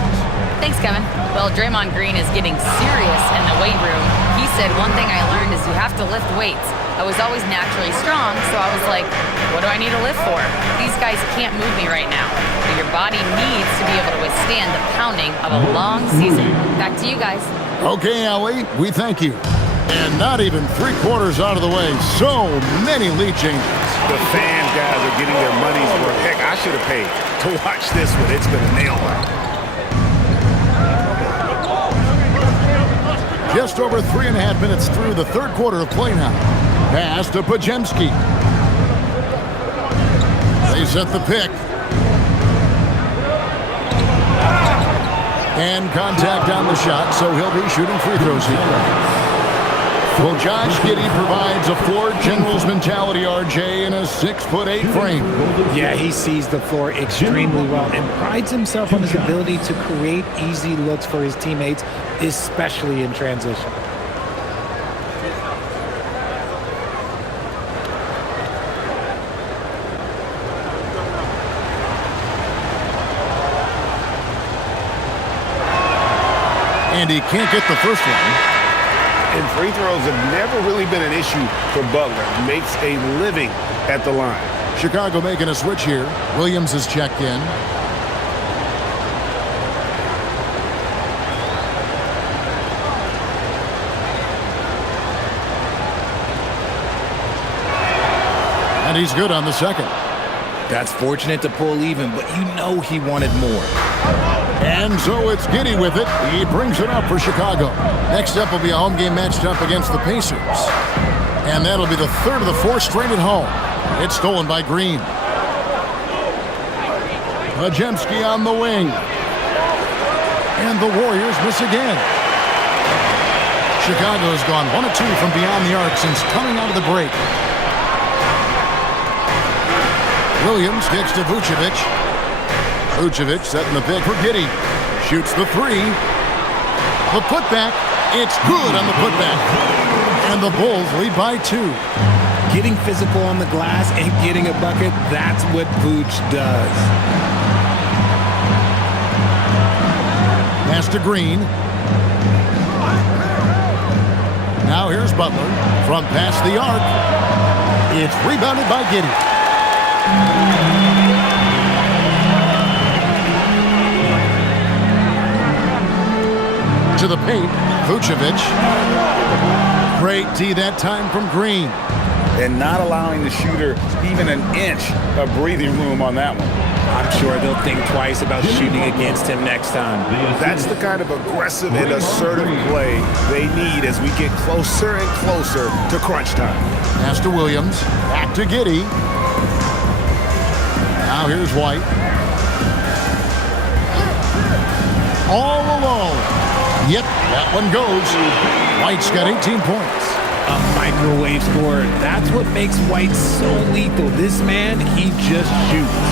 Thanks, Kevin. Well, Draymond Green is getting serious in the weight room. He said, one thing I learned is you have to lift weights. I was always naturally strong, so I was like, what do I need to lift for? These guys can't move me right now. But your body needs to be able to withstand the pounding of a long season. Back to you guys. Okay, Allie, we thank you. And not even 3/4 out of the way. So many lead changes. The fan guys are getting their money's worth. Heck, I should have paid to watch this one. It's been a nail biter. Just over 3.5 minutes through the third quarter of play now. Pass to Pajemski. They set the pick. And contact on the shot, so he'll be shooting free throws here. Well, Josh Giddey provides a floor general's mentality, RJ, in a 6'8" frame. Yeah, he sees the floor extremely well and prides himself on his ability to create easy looks for his teammates, especially in transition. And he can't get the first one. And free throws have never really been an issue for Butler. Makes a living at the line. Chicago making a switch here. Williams is checked in. And he's good on the second. That's fortunate to pull even, but you know he wanted more. And so it's Giddey with it. He brings it up for Chicago. Next up will be a home game matched up against the Pacers. And that'll be the third of the four straight at home. It's stolen by Green. Pajemski on the wing. And the Warriors miss again. Chicago has gone 1 of 2 from beyond the arc since coming out of the break. Williams kicks to Vucevic. Vucevic setting the pick for Giddey. Shoots the three. The putback. It's good on the putback. And the Bulls lead by 2. Getting physical on the glass and getting a bucket, that's what Vooch does. Pass to Green. Now here's Butler from past the arc. It's rebounded by Giddey. To the paint, Vucevic. Great D that time from Green. And not allowing the shooter even an inch of breathing room on that one. I'm sure they'll think twice about shooting against him next time. That's the kind of aggressive and assertive play they need as we get closer and closer to crunch time. Pass to Williams. Back to Giddey. Now here's White. All alone. Yep, that one goes. White's got 18 points. A microwave scorer. That's what makes White so lethal. This man, he just shoots.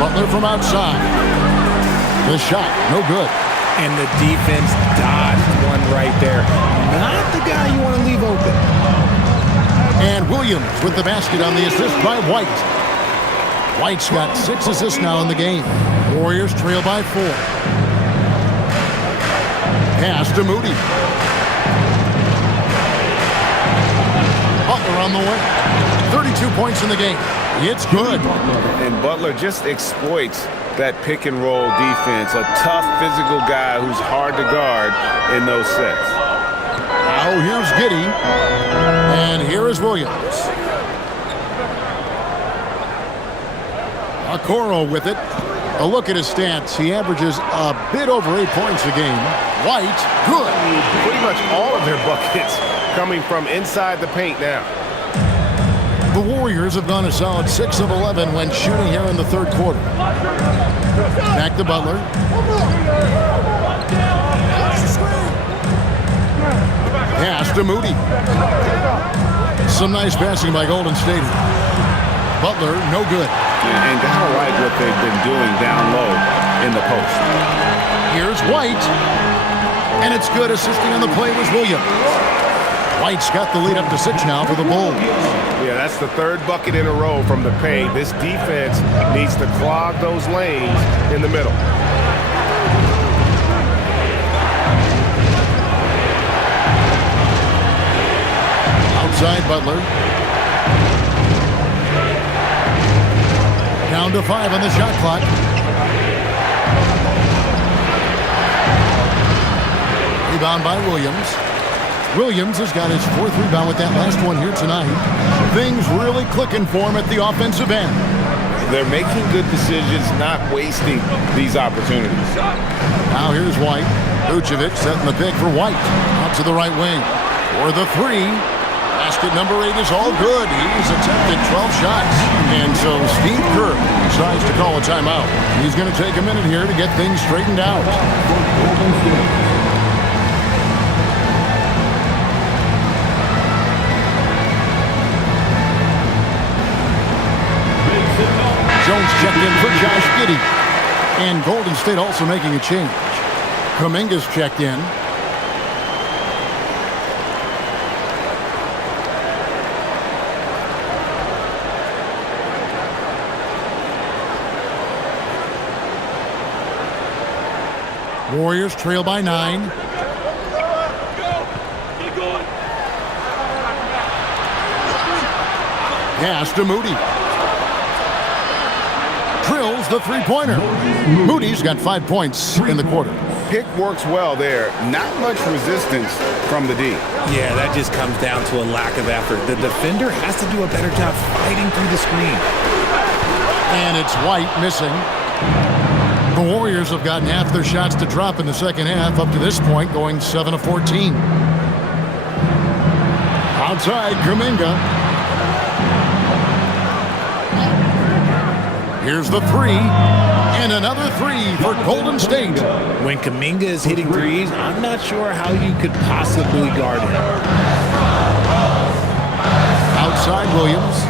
Butler from outside. The shot, no good. And the defense dodged one right there. Not the guy you want to leave open. And Williams with the basket on the assist by White. White's got 6 assists now in the game. Warriors trail by 4. Pass to Moody. Butler on the way. 32 points in the game. It's good. And Butler just exploits that pick and roll defense. A tough physical guy who's hard to guard in those sets. Now here's Giddey. And here is Williams. Okoro with it. A look at his stats. He averages a bit over 8 points a game. White, good. Pretty much all of their buckets coming from inside the paint now. The Warriors have gone a solid 6 of 11 when shooting here in the third quarter. Back to Butler. Pass to Moody. Some nice passing by Golden State. Butler, no good. And gotta like what they've been doing down low in the post. Here's White. And it's good. Assisting on the play was Williams. White's got the lead up to 6 now for the Bulls. Yeah, that's the 3rd bucket in a row from the paint. This defense needs to clog those lanes in the middle. Outside Butler. Down to 5 on the shot clock. Rebound by Williams. Williams has got his 4th rebound with that last one here tonight. Things really clicking for him at the offensive end. They're making good decisions, not wasting these opportunities. Now here's White. Vucevic setting the pick for White. Out to the right wing. For the 3. Basket number 8 is all good. He's attempted 12 shots. And so Steve Kerr decides to call a timeout. He's going to take a minute here to get things straightened out. Jones checked in for Josh Giddey. And Golden State also making a change. Kuminga's checked in. Warriors trail by 9. Pass to Moody. Drills the 3-pointer. Moody's got 5 points in the quarter. Pick works well there. Not much resistance from the D. Yeah, that just comes down to a lack of effort. The defender has to do a better job fighting through the screen. And it's White missing. The Warriors have gotten half their shots to drop in the second half up to this point, going 7 of 14. Outside, Kuminga. Here's the 3, and another 3 for Golden State. When Kuminga is hitting threes, I'm not sure how you could possibly guard him. Outside, Williams.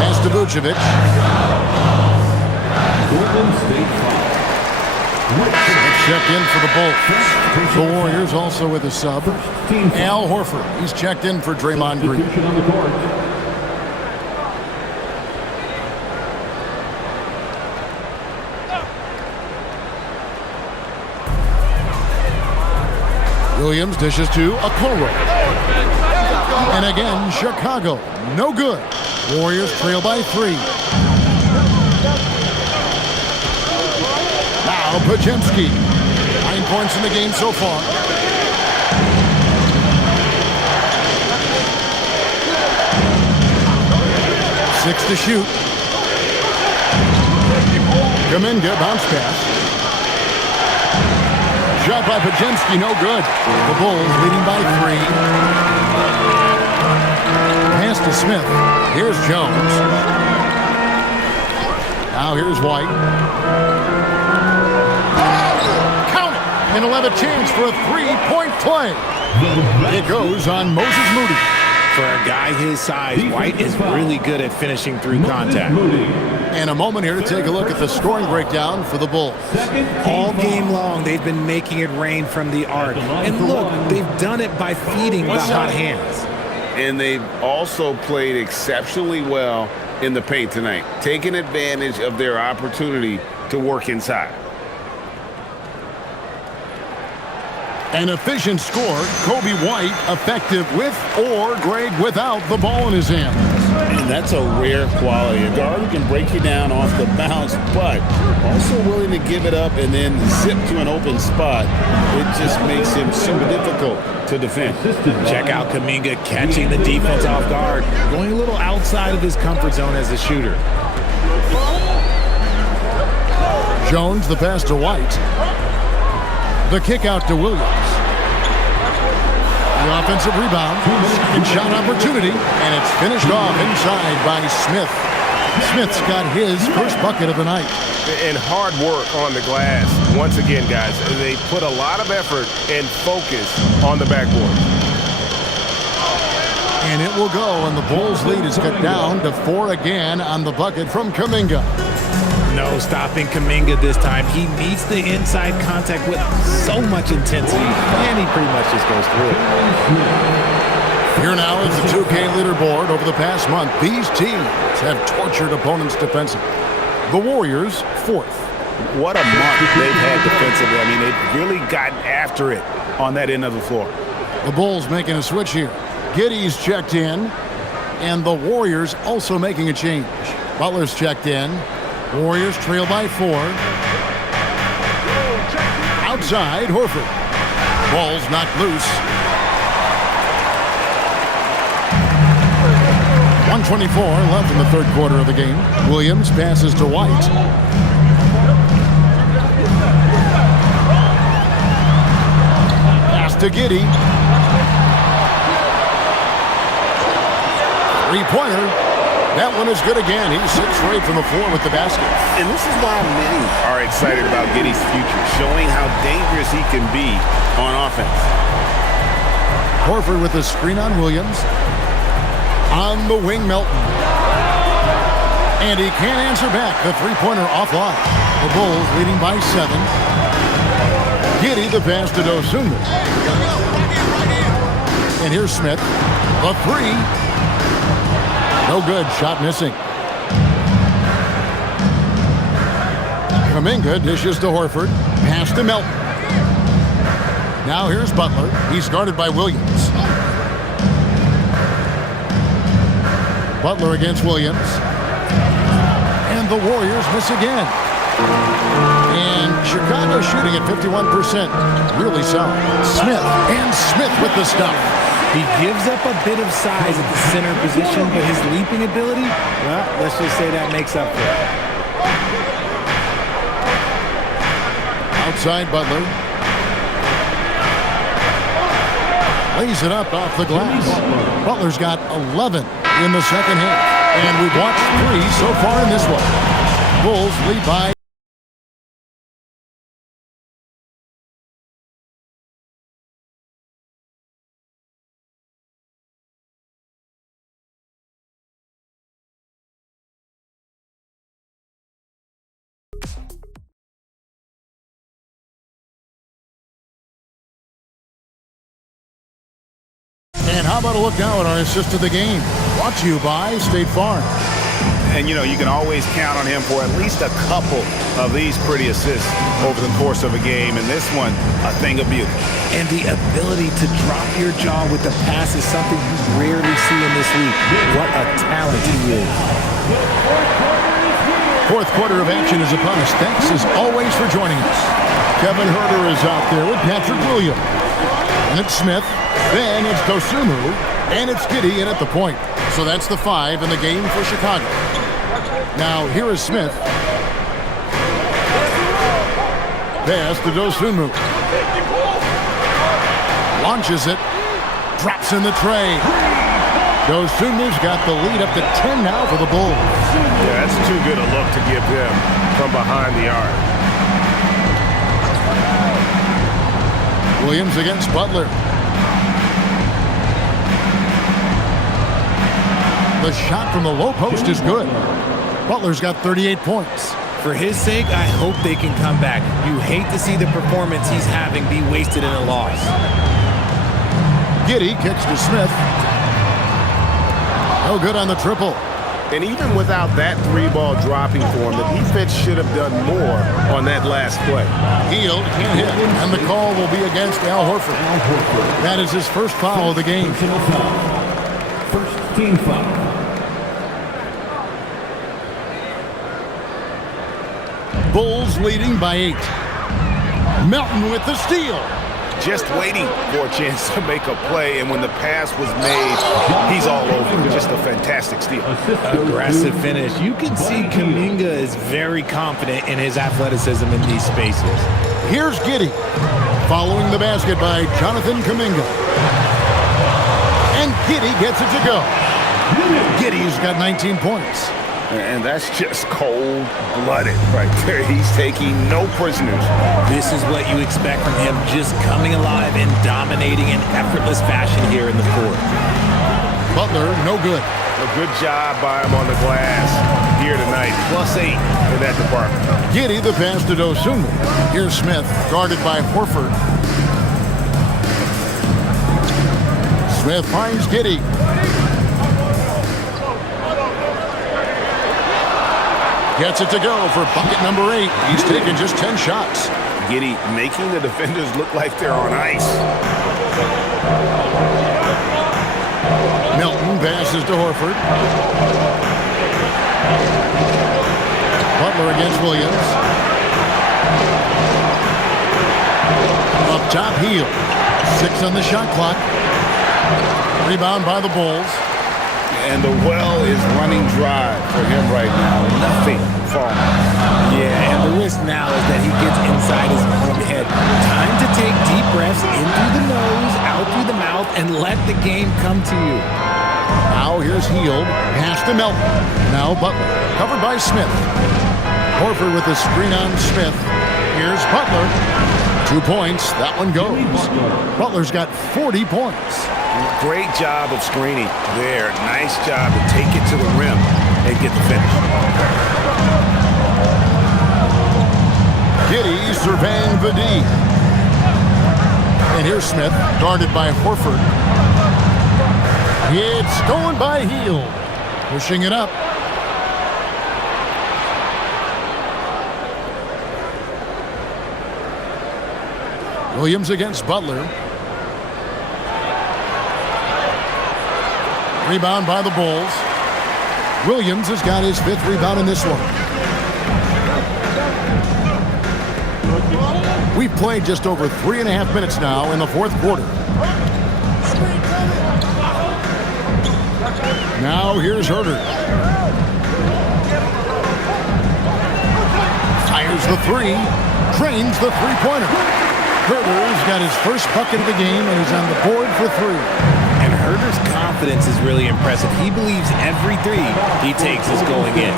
Pass to Vucevic. Checked in for the Bulls. The Warriors also with a sub. Al Horford. He's checked in for Draymond Green. Williams dishes to Okoro. And again, Chicago. No good. Warriors trail by 3. Now Podziemski. 9 points in the game so far. Six to shoot. Kuminga bounce pass. Shot by Podziemski, no good. The Bulls leading by 3. Pass to Smith. Here's Jones. Now here's White. Count it! And he'll have a chance for a 3-point play. It goes on Moses Moody. For a guy his size, White is really good at finishing through contact. And a moment here to take a look at the scoring breakdown for the Bulls. All game long, they've been making it rain from the arc. And look, they've done it by feeding the hot hands. And they've also played exceptionally well in the paint tonight, taking advantage of their opportunity to work inside. An efficient score, Kobe White effective with or great without the ball in his hand. And that's a rare quality. A guard who can break you down off the bounce, but also willing to give it up and then zip to an open spot. It just makes him super difficult to defend. Check out Kuminga catching the defense off guard, going a little outside of his comfort zone as a shooter. Jones, the pass to White. The kick out to Williams. The offensive rebound. Second shot opportunity. And it's finished off inside by Smith. Smith's got his first bucket of the night. And hard work on the glass. Once again, guys, they put a lot of effort and focus on the backboard. And it will go, and the Bulls' lead is cut down to 4 again on the bucket from Kuminga. No stopping Kuminga this time. He meets the inside contact with so much intensity, and he pretty much just goes through it. Here now is the 2K leaderboard. Over the past month, these teams have tortured opponents defensively. The Warriors, 4th. What a month they've had defensively. I mean, they've really gotten after it on that end of the floor. The Bulls making a switch here. Giddey's checked in, and the Warriors also making a change. Butler's checked in. Warriors trail by 4. Outside, Horford. Ball's knocked loose. 1:24 left in the third quarter of the game. Williams passes to White. Pass to Giddey. Three-pointer. That one is good again. He's 6 straight from the floor with the basket. And this is why many are excited about Giddey's future, showing how dangerous he can be on offense. Horford with the screen on Williams. On the wing, Melton. And he can't answer back. The three-pointer offline. The Bulls leading by 7. Giddey the pass to Dosunmu. And here's Smith. The 3. No good. Shot missing. Kuminga dishes to Horford. Pass to Melton. Now here's Butler. He's guarded by Williams. Butler against Williams. And the Warriors miss again. And Chicago shooting at 51%. Really solid. Smith. And Smith with the stuff. He gives up a bit of size at the center position, but his leaping ability, well, let's just say that makes up for it. Outside Butler. Lays it up off the glass. Butler's got 11 in the second half. And we've watched 3 so far in this one. Bulls lead by. And how about a look now at our assist of the game? Brought to you by State Farm. And, you know, you can always count on him for at least a couple of these pretty assists over the course of a game. And this one, a thing of beauty. And the ability to drop your jaw with the pass is something you rarely see in this league. What a talent he is. Fourth quarter of action is upon us. Thanks as always for joining us. Kevin Huerter is out there with Patrick Williams. And it's Smith. Then it's Dosunmu. And it's Giddey in at the point. So that's the 5 in the game for Chicago. Now here is Smith. Pass to Dosunmu. Launches it. Drops in the tray. Dosunmu's got the lead up to 10 now for the Bulls. Yeah, that's too good a look to give them from behind the arc. Williams against Butler. The shot from the low post is good. Butler's got 38 points. For his sake, I hope they can come back. You hate to see the performance he's having be wasted in a loss. Giddey kicks to Smith. No good on the triple. And even without that 3-ball dropping for him, the defense should have done more on that last play. Hield can't hit, and the call will be against Al Horford. That is his first foul of the game. First team foul. Bulls leading by 8. Melton with the steal. Just waiting for a chance to make a play, and when the pass was made, he's all over. Just a fantastic steal. Aggressive finish. You can see Kuminga is very confident in his athleticism in these spaces. Here's Giddey. Following the basket by Jonathan Kuminga. And Giddey gets it to go. Giddey's got 19 points. And that's just cold-blooded right there. He's taking no prisoners. This is what you expect from him, just coming alive and dominating in effortless fashion here in the fourth. Butler, no good. A good job by him on the glass. here tonight. +8 in that department. Giddey the pass to Dosunmu. Here's Smith, guarded by Horford. Smith finds Giddey. Gets it to go for bucket number 8. He's taken just 10 shots. Giddey making the defenders look like they're on ice. Milton passes to Horford. Butler against Williams. Up top, Hield. 6 on the shot clock. Rebound by the Bulls. And the well is running dry for him right now. Nothing falling. Yeah, and the risk now is that he gets inside his own head. Time to take deep breaths in through the nose, out through the mouth, and let the game come to you. Now here's Hield. Pass to Melton. Now Butler. Covered by Smith. Horford with the screen on Smith. Here's Butler. 2 points. That one goes. Butler's got 40 points. Great job of screening there. Nice job to take it to the rim and get the finish. Giddey surveying the D. And here's Smith, guarded by Horford. It's going by Hield. Pushing it up. Williams against Butler. Rebound by the Bulls. Williams has got his 5th rebound in this one. We've played just over 3.5 minutes now in the 4th quarter. Now here's Herter. Fires the 3. Drains the 3-pointer. Herter's got his first bucket of the game and he's on the board for 3. And Herter's confidence is really impressive. He believes every 3 he takes is going in.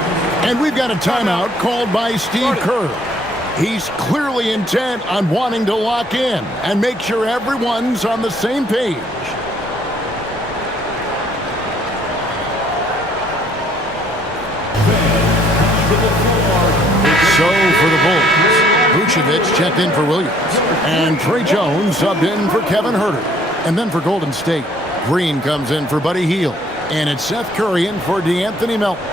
And we've got a timeout called by Steve Kerr. He's clearly intent on wanting to lock in and make sure everyone's on the same page. So for the Bulls, Vucevic checked in for Williams. And Trey Jones subbed in for Kevin Herter. And then for Golden State, Green comes in for Buddy Hield. And it's Seth Curry in for DeAnthony Melton.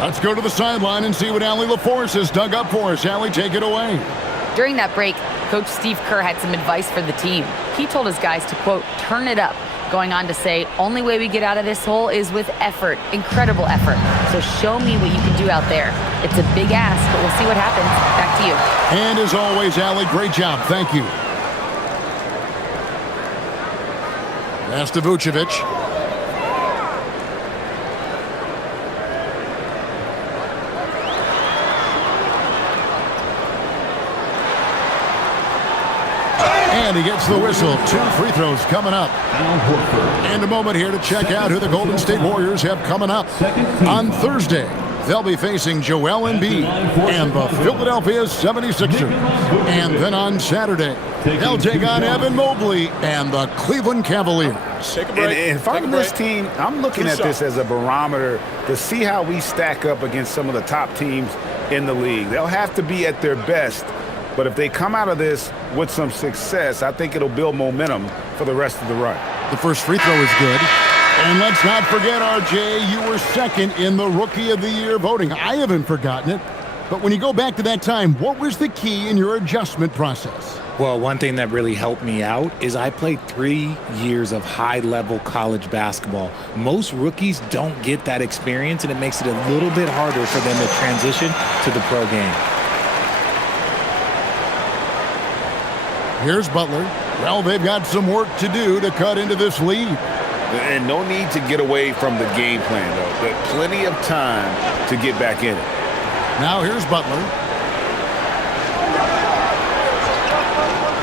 Let's go to the sideline and see what Allie LaForce has dug up for us. Allie, take it away. During that break, Coach Steve Kerr had some advice for the team. He told his guys to, quote, turn it up, going on to say, only way we get out of this hole is with effort, incredible effort. So show me what you can do out there. It's a big ask, but we'll see what happens. Back to you. And as always, Allie, great job. Thank you. Pass to Vucevic. And he gets the whistle. 2 free throws coming up. And a moment here to check out who the Golden State Warriors have coming up. On Thursday, they'll be facing Joel Embiid and the Philadelphia 76ers. And then on Saturday, they'll take on Evan Mobley and the Cleveland Cavaliers. And if I'm this team, I'm looking at this as a barometer to see how we stack up against some of the top teams in the league. They'll have to be at their best. But if they come out of this with some success, I think it'll build momentum for the rest of the run. The first free throw is good. And let's not forget, RJ, you were second in the Rookie of the Year voting. I haven't forgotten it. But when you go back to that time, what was the key in your adjustment process? Well, one thing that really helped me out is I played 3 years of high-level college basketball. Most rookies don't get that experience, and it makes it a little bit harder for them to transition to the pro game. Here's Butler. Well, they've got some work to do to cut into this lead. And no need to get away from the game plan, though. But plenty of time to get back in it. Now here's Butler.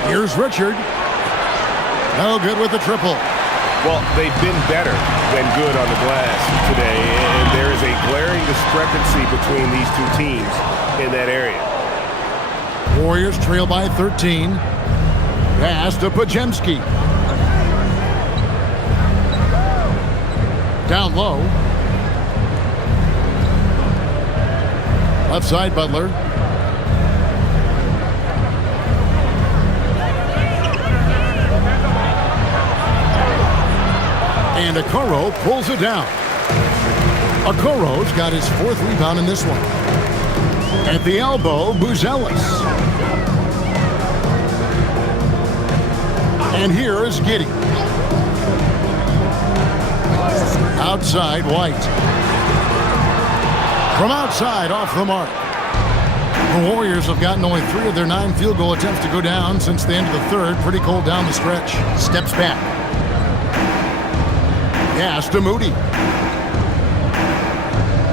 Here's Richard. No good with the triple. Well, they've been better than good on the glass today, and there is a glaring discrepancy between these 2 teams in that area. Warriors trail by 13. Pass to Podziemski. Down low. Left side, Butler. And Okoro pulls it down. Okoro's got his 4th rebound in this one. At the elbow, Buzelis. And here is Giddey. Outside, White. From outside, off the mark. The Warriors have gotten only 3 of their 9 field goal attempts to go down since the end of the 3rd. Pretty cold down the stretch. Steps back. Pass to Moody.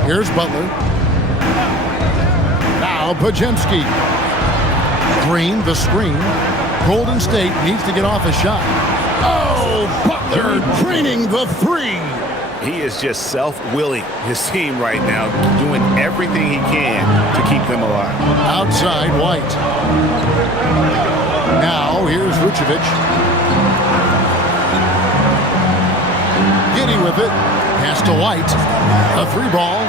Here's Butler. Now Podziemski. Green, the screen. Golden State needs to get off a shot. Oh, Butler draining the 3. He is just self-willing his team right now, doing everything he can to keep them alive. Outside, White. Now here's Vucevic. Giddey with it. Pass to White. A 3-ball.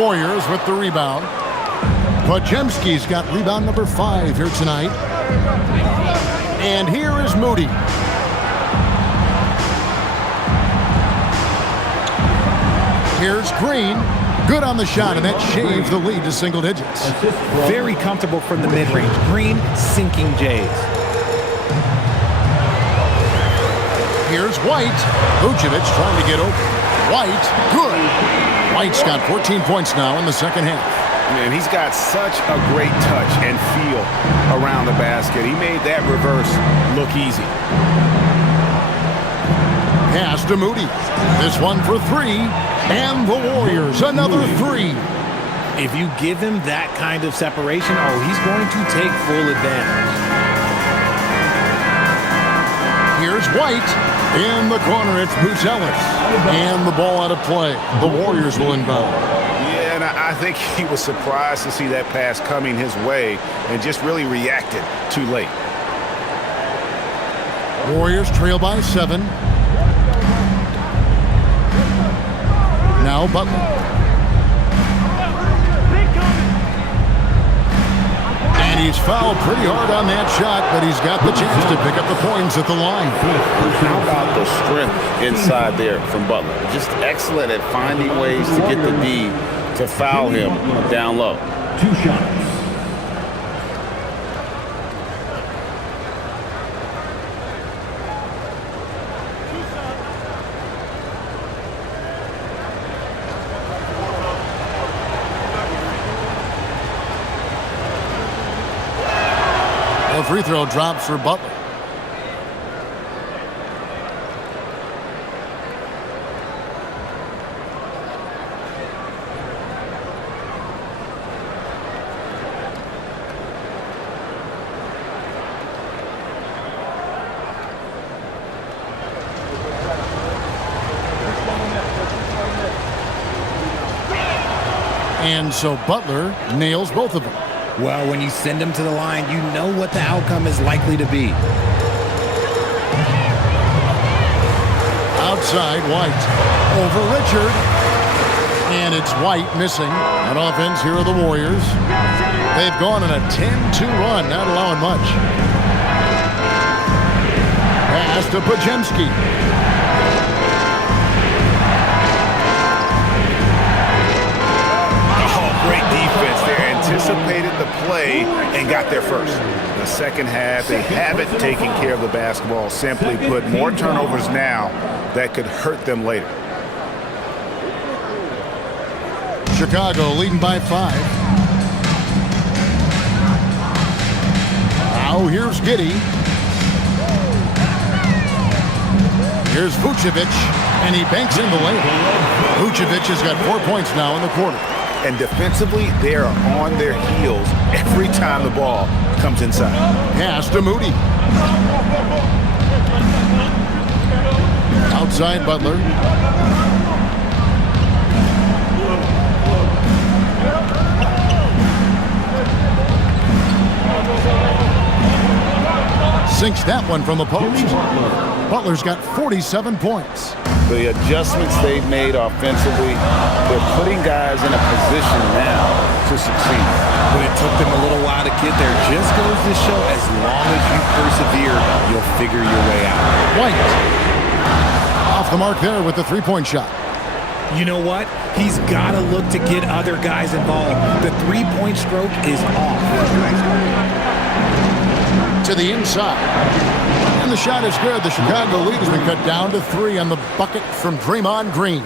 Warriors with the rebound. Podziemski's got rebound number 5 here tonight. And here is Moody. Here's Green. Good on the shot, and that shaves the lead to single digits. Very comfortable from the mid-range. Green sinking Jays. Here's White. Vucevic trying to get open. White, good. White's got 14 points now in the second half. Man, he's got such a great touch and feel around the basket. He made that reverse look easy. Pass to Moody. This one for 3. And the Warriors, another 3. If you give him that kind of separation, he's going to take full advantage. Here's White. In the corner, it's Buzelis. And the ball out of play. The Warriors will inbound. Yeah, and I think he was surprised to see that pass coming his way and just really reacted too late. Warriors trail by 7. Now Butler. And he's fouled pretty hard on that shot, but he's got the chance to pick up the points at the line. How about the strength inside there from Butler? Just excellent at finding ways to get the D to foul him down low. 2 shots. The free throw drops for Butler. And so Butler nails both of them. Well, when you send him to the line, you know what the outcome is likely to be. Outside, White. Over Richard. And it's White missing. On offense, here are the Warriors. They've gone on a 10-2 run, not allowing much. Pass to Podziemski. Great defense there. Anticipated the play and got there first. The second half, they haven't taken care of the basketball. Simply put, more turnovers now that could hurt them later. Chicago leading by 5. Now here's Giddey. Here's Vucevic, and he banks in the layup. Vucevic has got 4 points now in the quarter. And defensively, they are on their heels every time the ball comes inside. Pass to Moody. Outside Butler. Sinks that one from the post. Butler's got 47 points. The adjustments they've made offensively, they're putting guys in a position now to succeed. But it took them a little while to get there. Just goes to show, as long as you persevere, you'll figure your way out. White. Off the mark there with the three-point shot. You know what? He's got to look to get other guys involved. The three-point stroke is off. To the inside. And the shot is good. The Chicago lead has been cut down to 3 on the bucket from Draymond Green.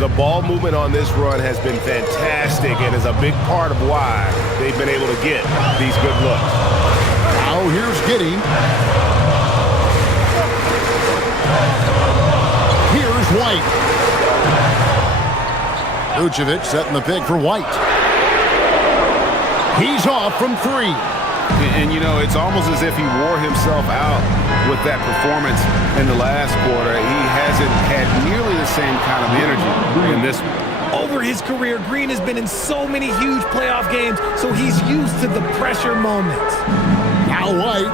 The ball movement on this run has been fantastic and is a big part of why they've been able to get these good looks. Now here's Giddey. Here's White. Vucevic setting the pick for White. He's off from 3. And, you know, it's almost as if he wore himself out with that performance in the last quarter. He hasn't had nearly the same kind of energy in this one. Over his career, Green has been in so many huge playoff games, so he's used to the pressure moments. Now White.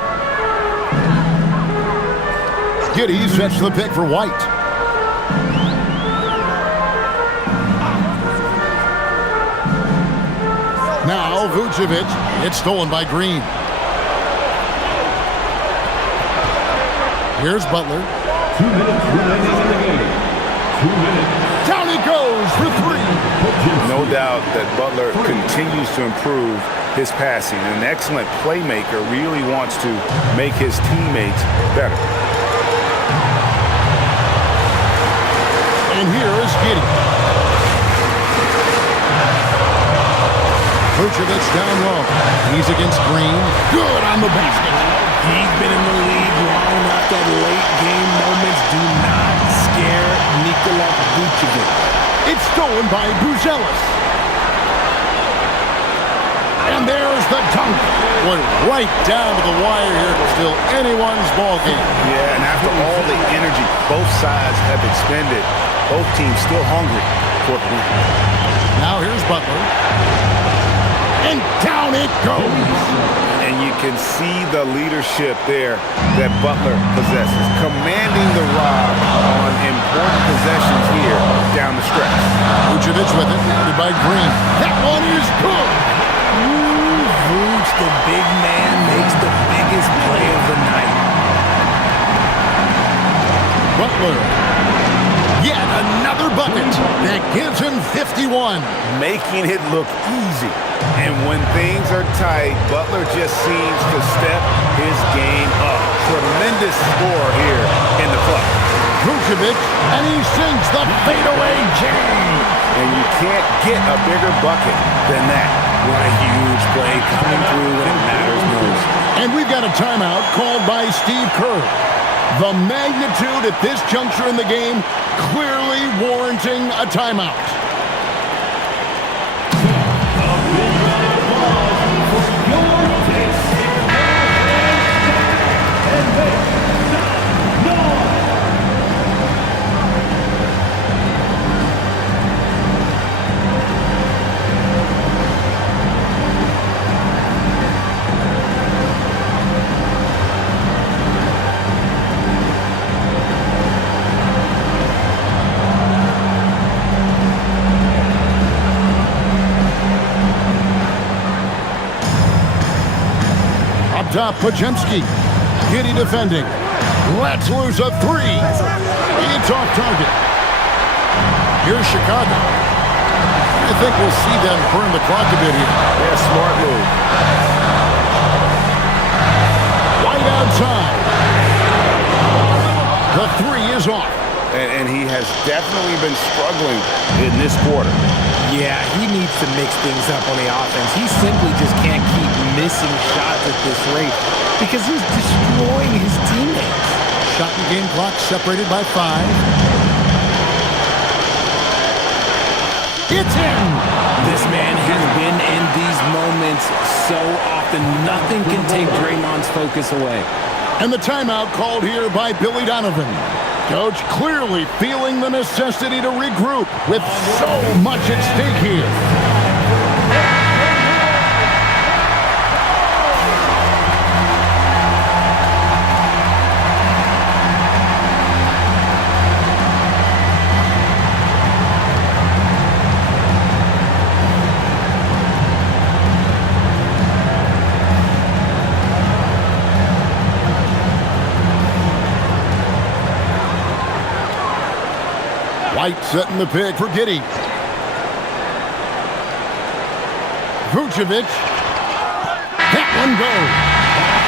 Giddey sets the pick for White. Now Vucevic. It's stolen by Green. Here's Butler. 2 minutes remaining in the game. 2 minutes. Down he goes for 3. No doubt that Butler continues to improve his passing. An excellent playmaker, really wants to make his teammates better. And here is Giddey. Vucevic down low. He's against Green. Good on the basket. He's been in the league long enough that late game moments do not scare Nikola Vucevic. It's stolen by Buzelis. And there's the dunk. Went right down to the wire here. Still anyone's ball game. Yeah, and after all the energy both sides have expended, both teams still hungry for the win. Now here's Butler. And down it goes. And you can see the leadership there that Butler possesses, commanding the rock on important possessions here down the stretch. Vucevic with it, guarded by Green. That one is good. Vooch, the big man, makes the biggest play of the night. Butler. Yet another bucket that gives him 51. Making it look easy. And when things are tight, Butler just seems to step his game up. Tremendous score here in the clutch. Vucevic, and he sinks the fadeaway jam. And you can't get a bigger bucket than that. What a huge play coming through when it matters most. And we've got a timeout called by Steve Kerr. The magnitude at this juncture in the game clearly warranting a timeout. Top Pajemski. Giddey defending. Let's lose a 3. It's off target. Here's Chicago. I think we'll see them burn the clock a bit here. Yeah, smart move. Right outside. The 3 is off. And he has definitely been struggling in this quarter. Yeah, he needs to mix things up on the offense. He simply just can't keep missing shots at this rate because he's destroying his teammates. Shot and game clock separated by 5. It's in! This man has been in these moments so often. Nothing can take Draymond's focus away. And the timeout called here by Billy Donovan. Coach clearly feeling the necessity to regroup with so much at stake here. White setting the pick for Giddey. Vucevic. That one goes.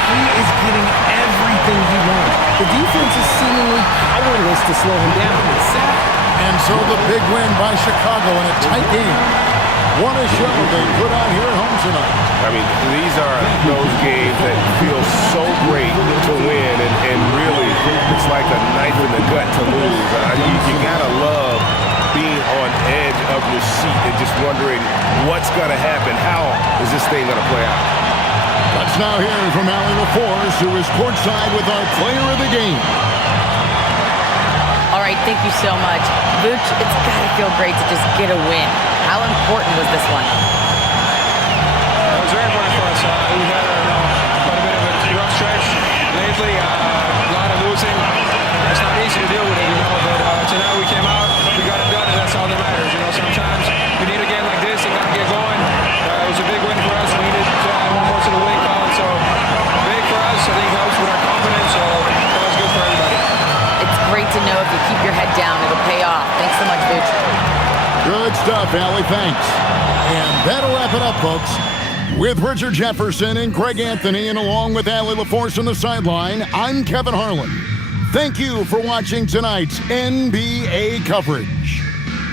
He is getting everything he wants. The defense is seemingly powerless to slow him down. It's sad. And so the big win by Chicago in a tight game. What a show they put on here at home tonight. I mean, these are those games that feel so great to win, and really, it's like a knife in the gut to lose. You gotta love being on edge of your seat and just wondering what's gonna happen. How is this thing gonna play out? Let's now hear from Allie LaForce, who is courtside with our player of the game. All right, thank you so much. Vooch, it's got to feel great to just get a win. How important was this one? It was very important for us. We had quite a bit of a rough stretch lately, a lot of losing. It's not easy to deal with it, but tonight we came out, we got it done, and that's all that matters. Sometimes you need a game like this and got to get going. It was a big win for us. We needed to add one more to the win column, so big for us. I think helps with our confidence, so that was good for everybody. It's great to know if you keep your head down, it'll pay off. Thanks so much, Vooch. Good stuff, Allie. Thanks. And that'll wrap it up, folks. With Richard Jefferson and Greg Anthony, and along with Allie LaForce on the sideline, I'm Kevin Harlan. Thank you for watching tonight's NBA coverage.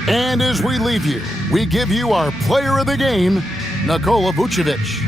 And as we leave you, we give you our player of the game, Nikola Vucevic.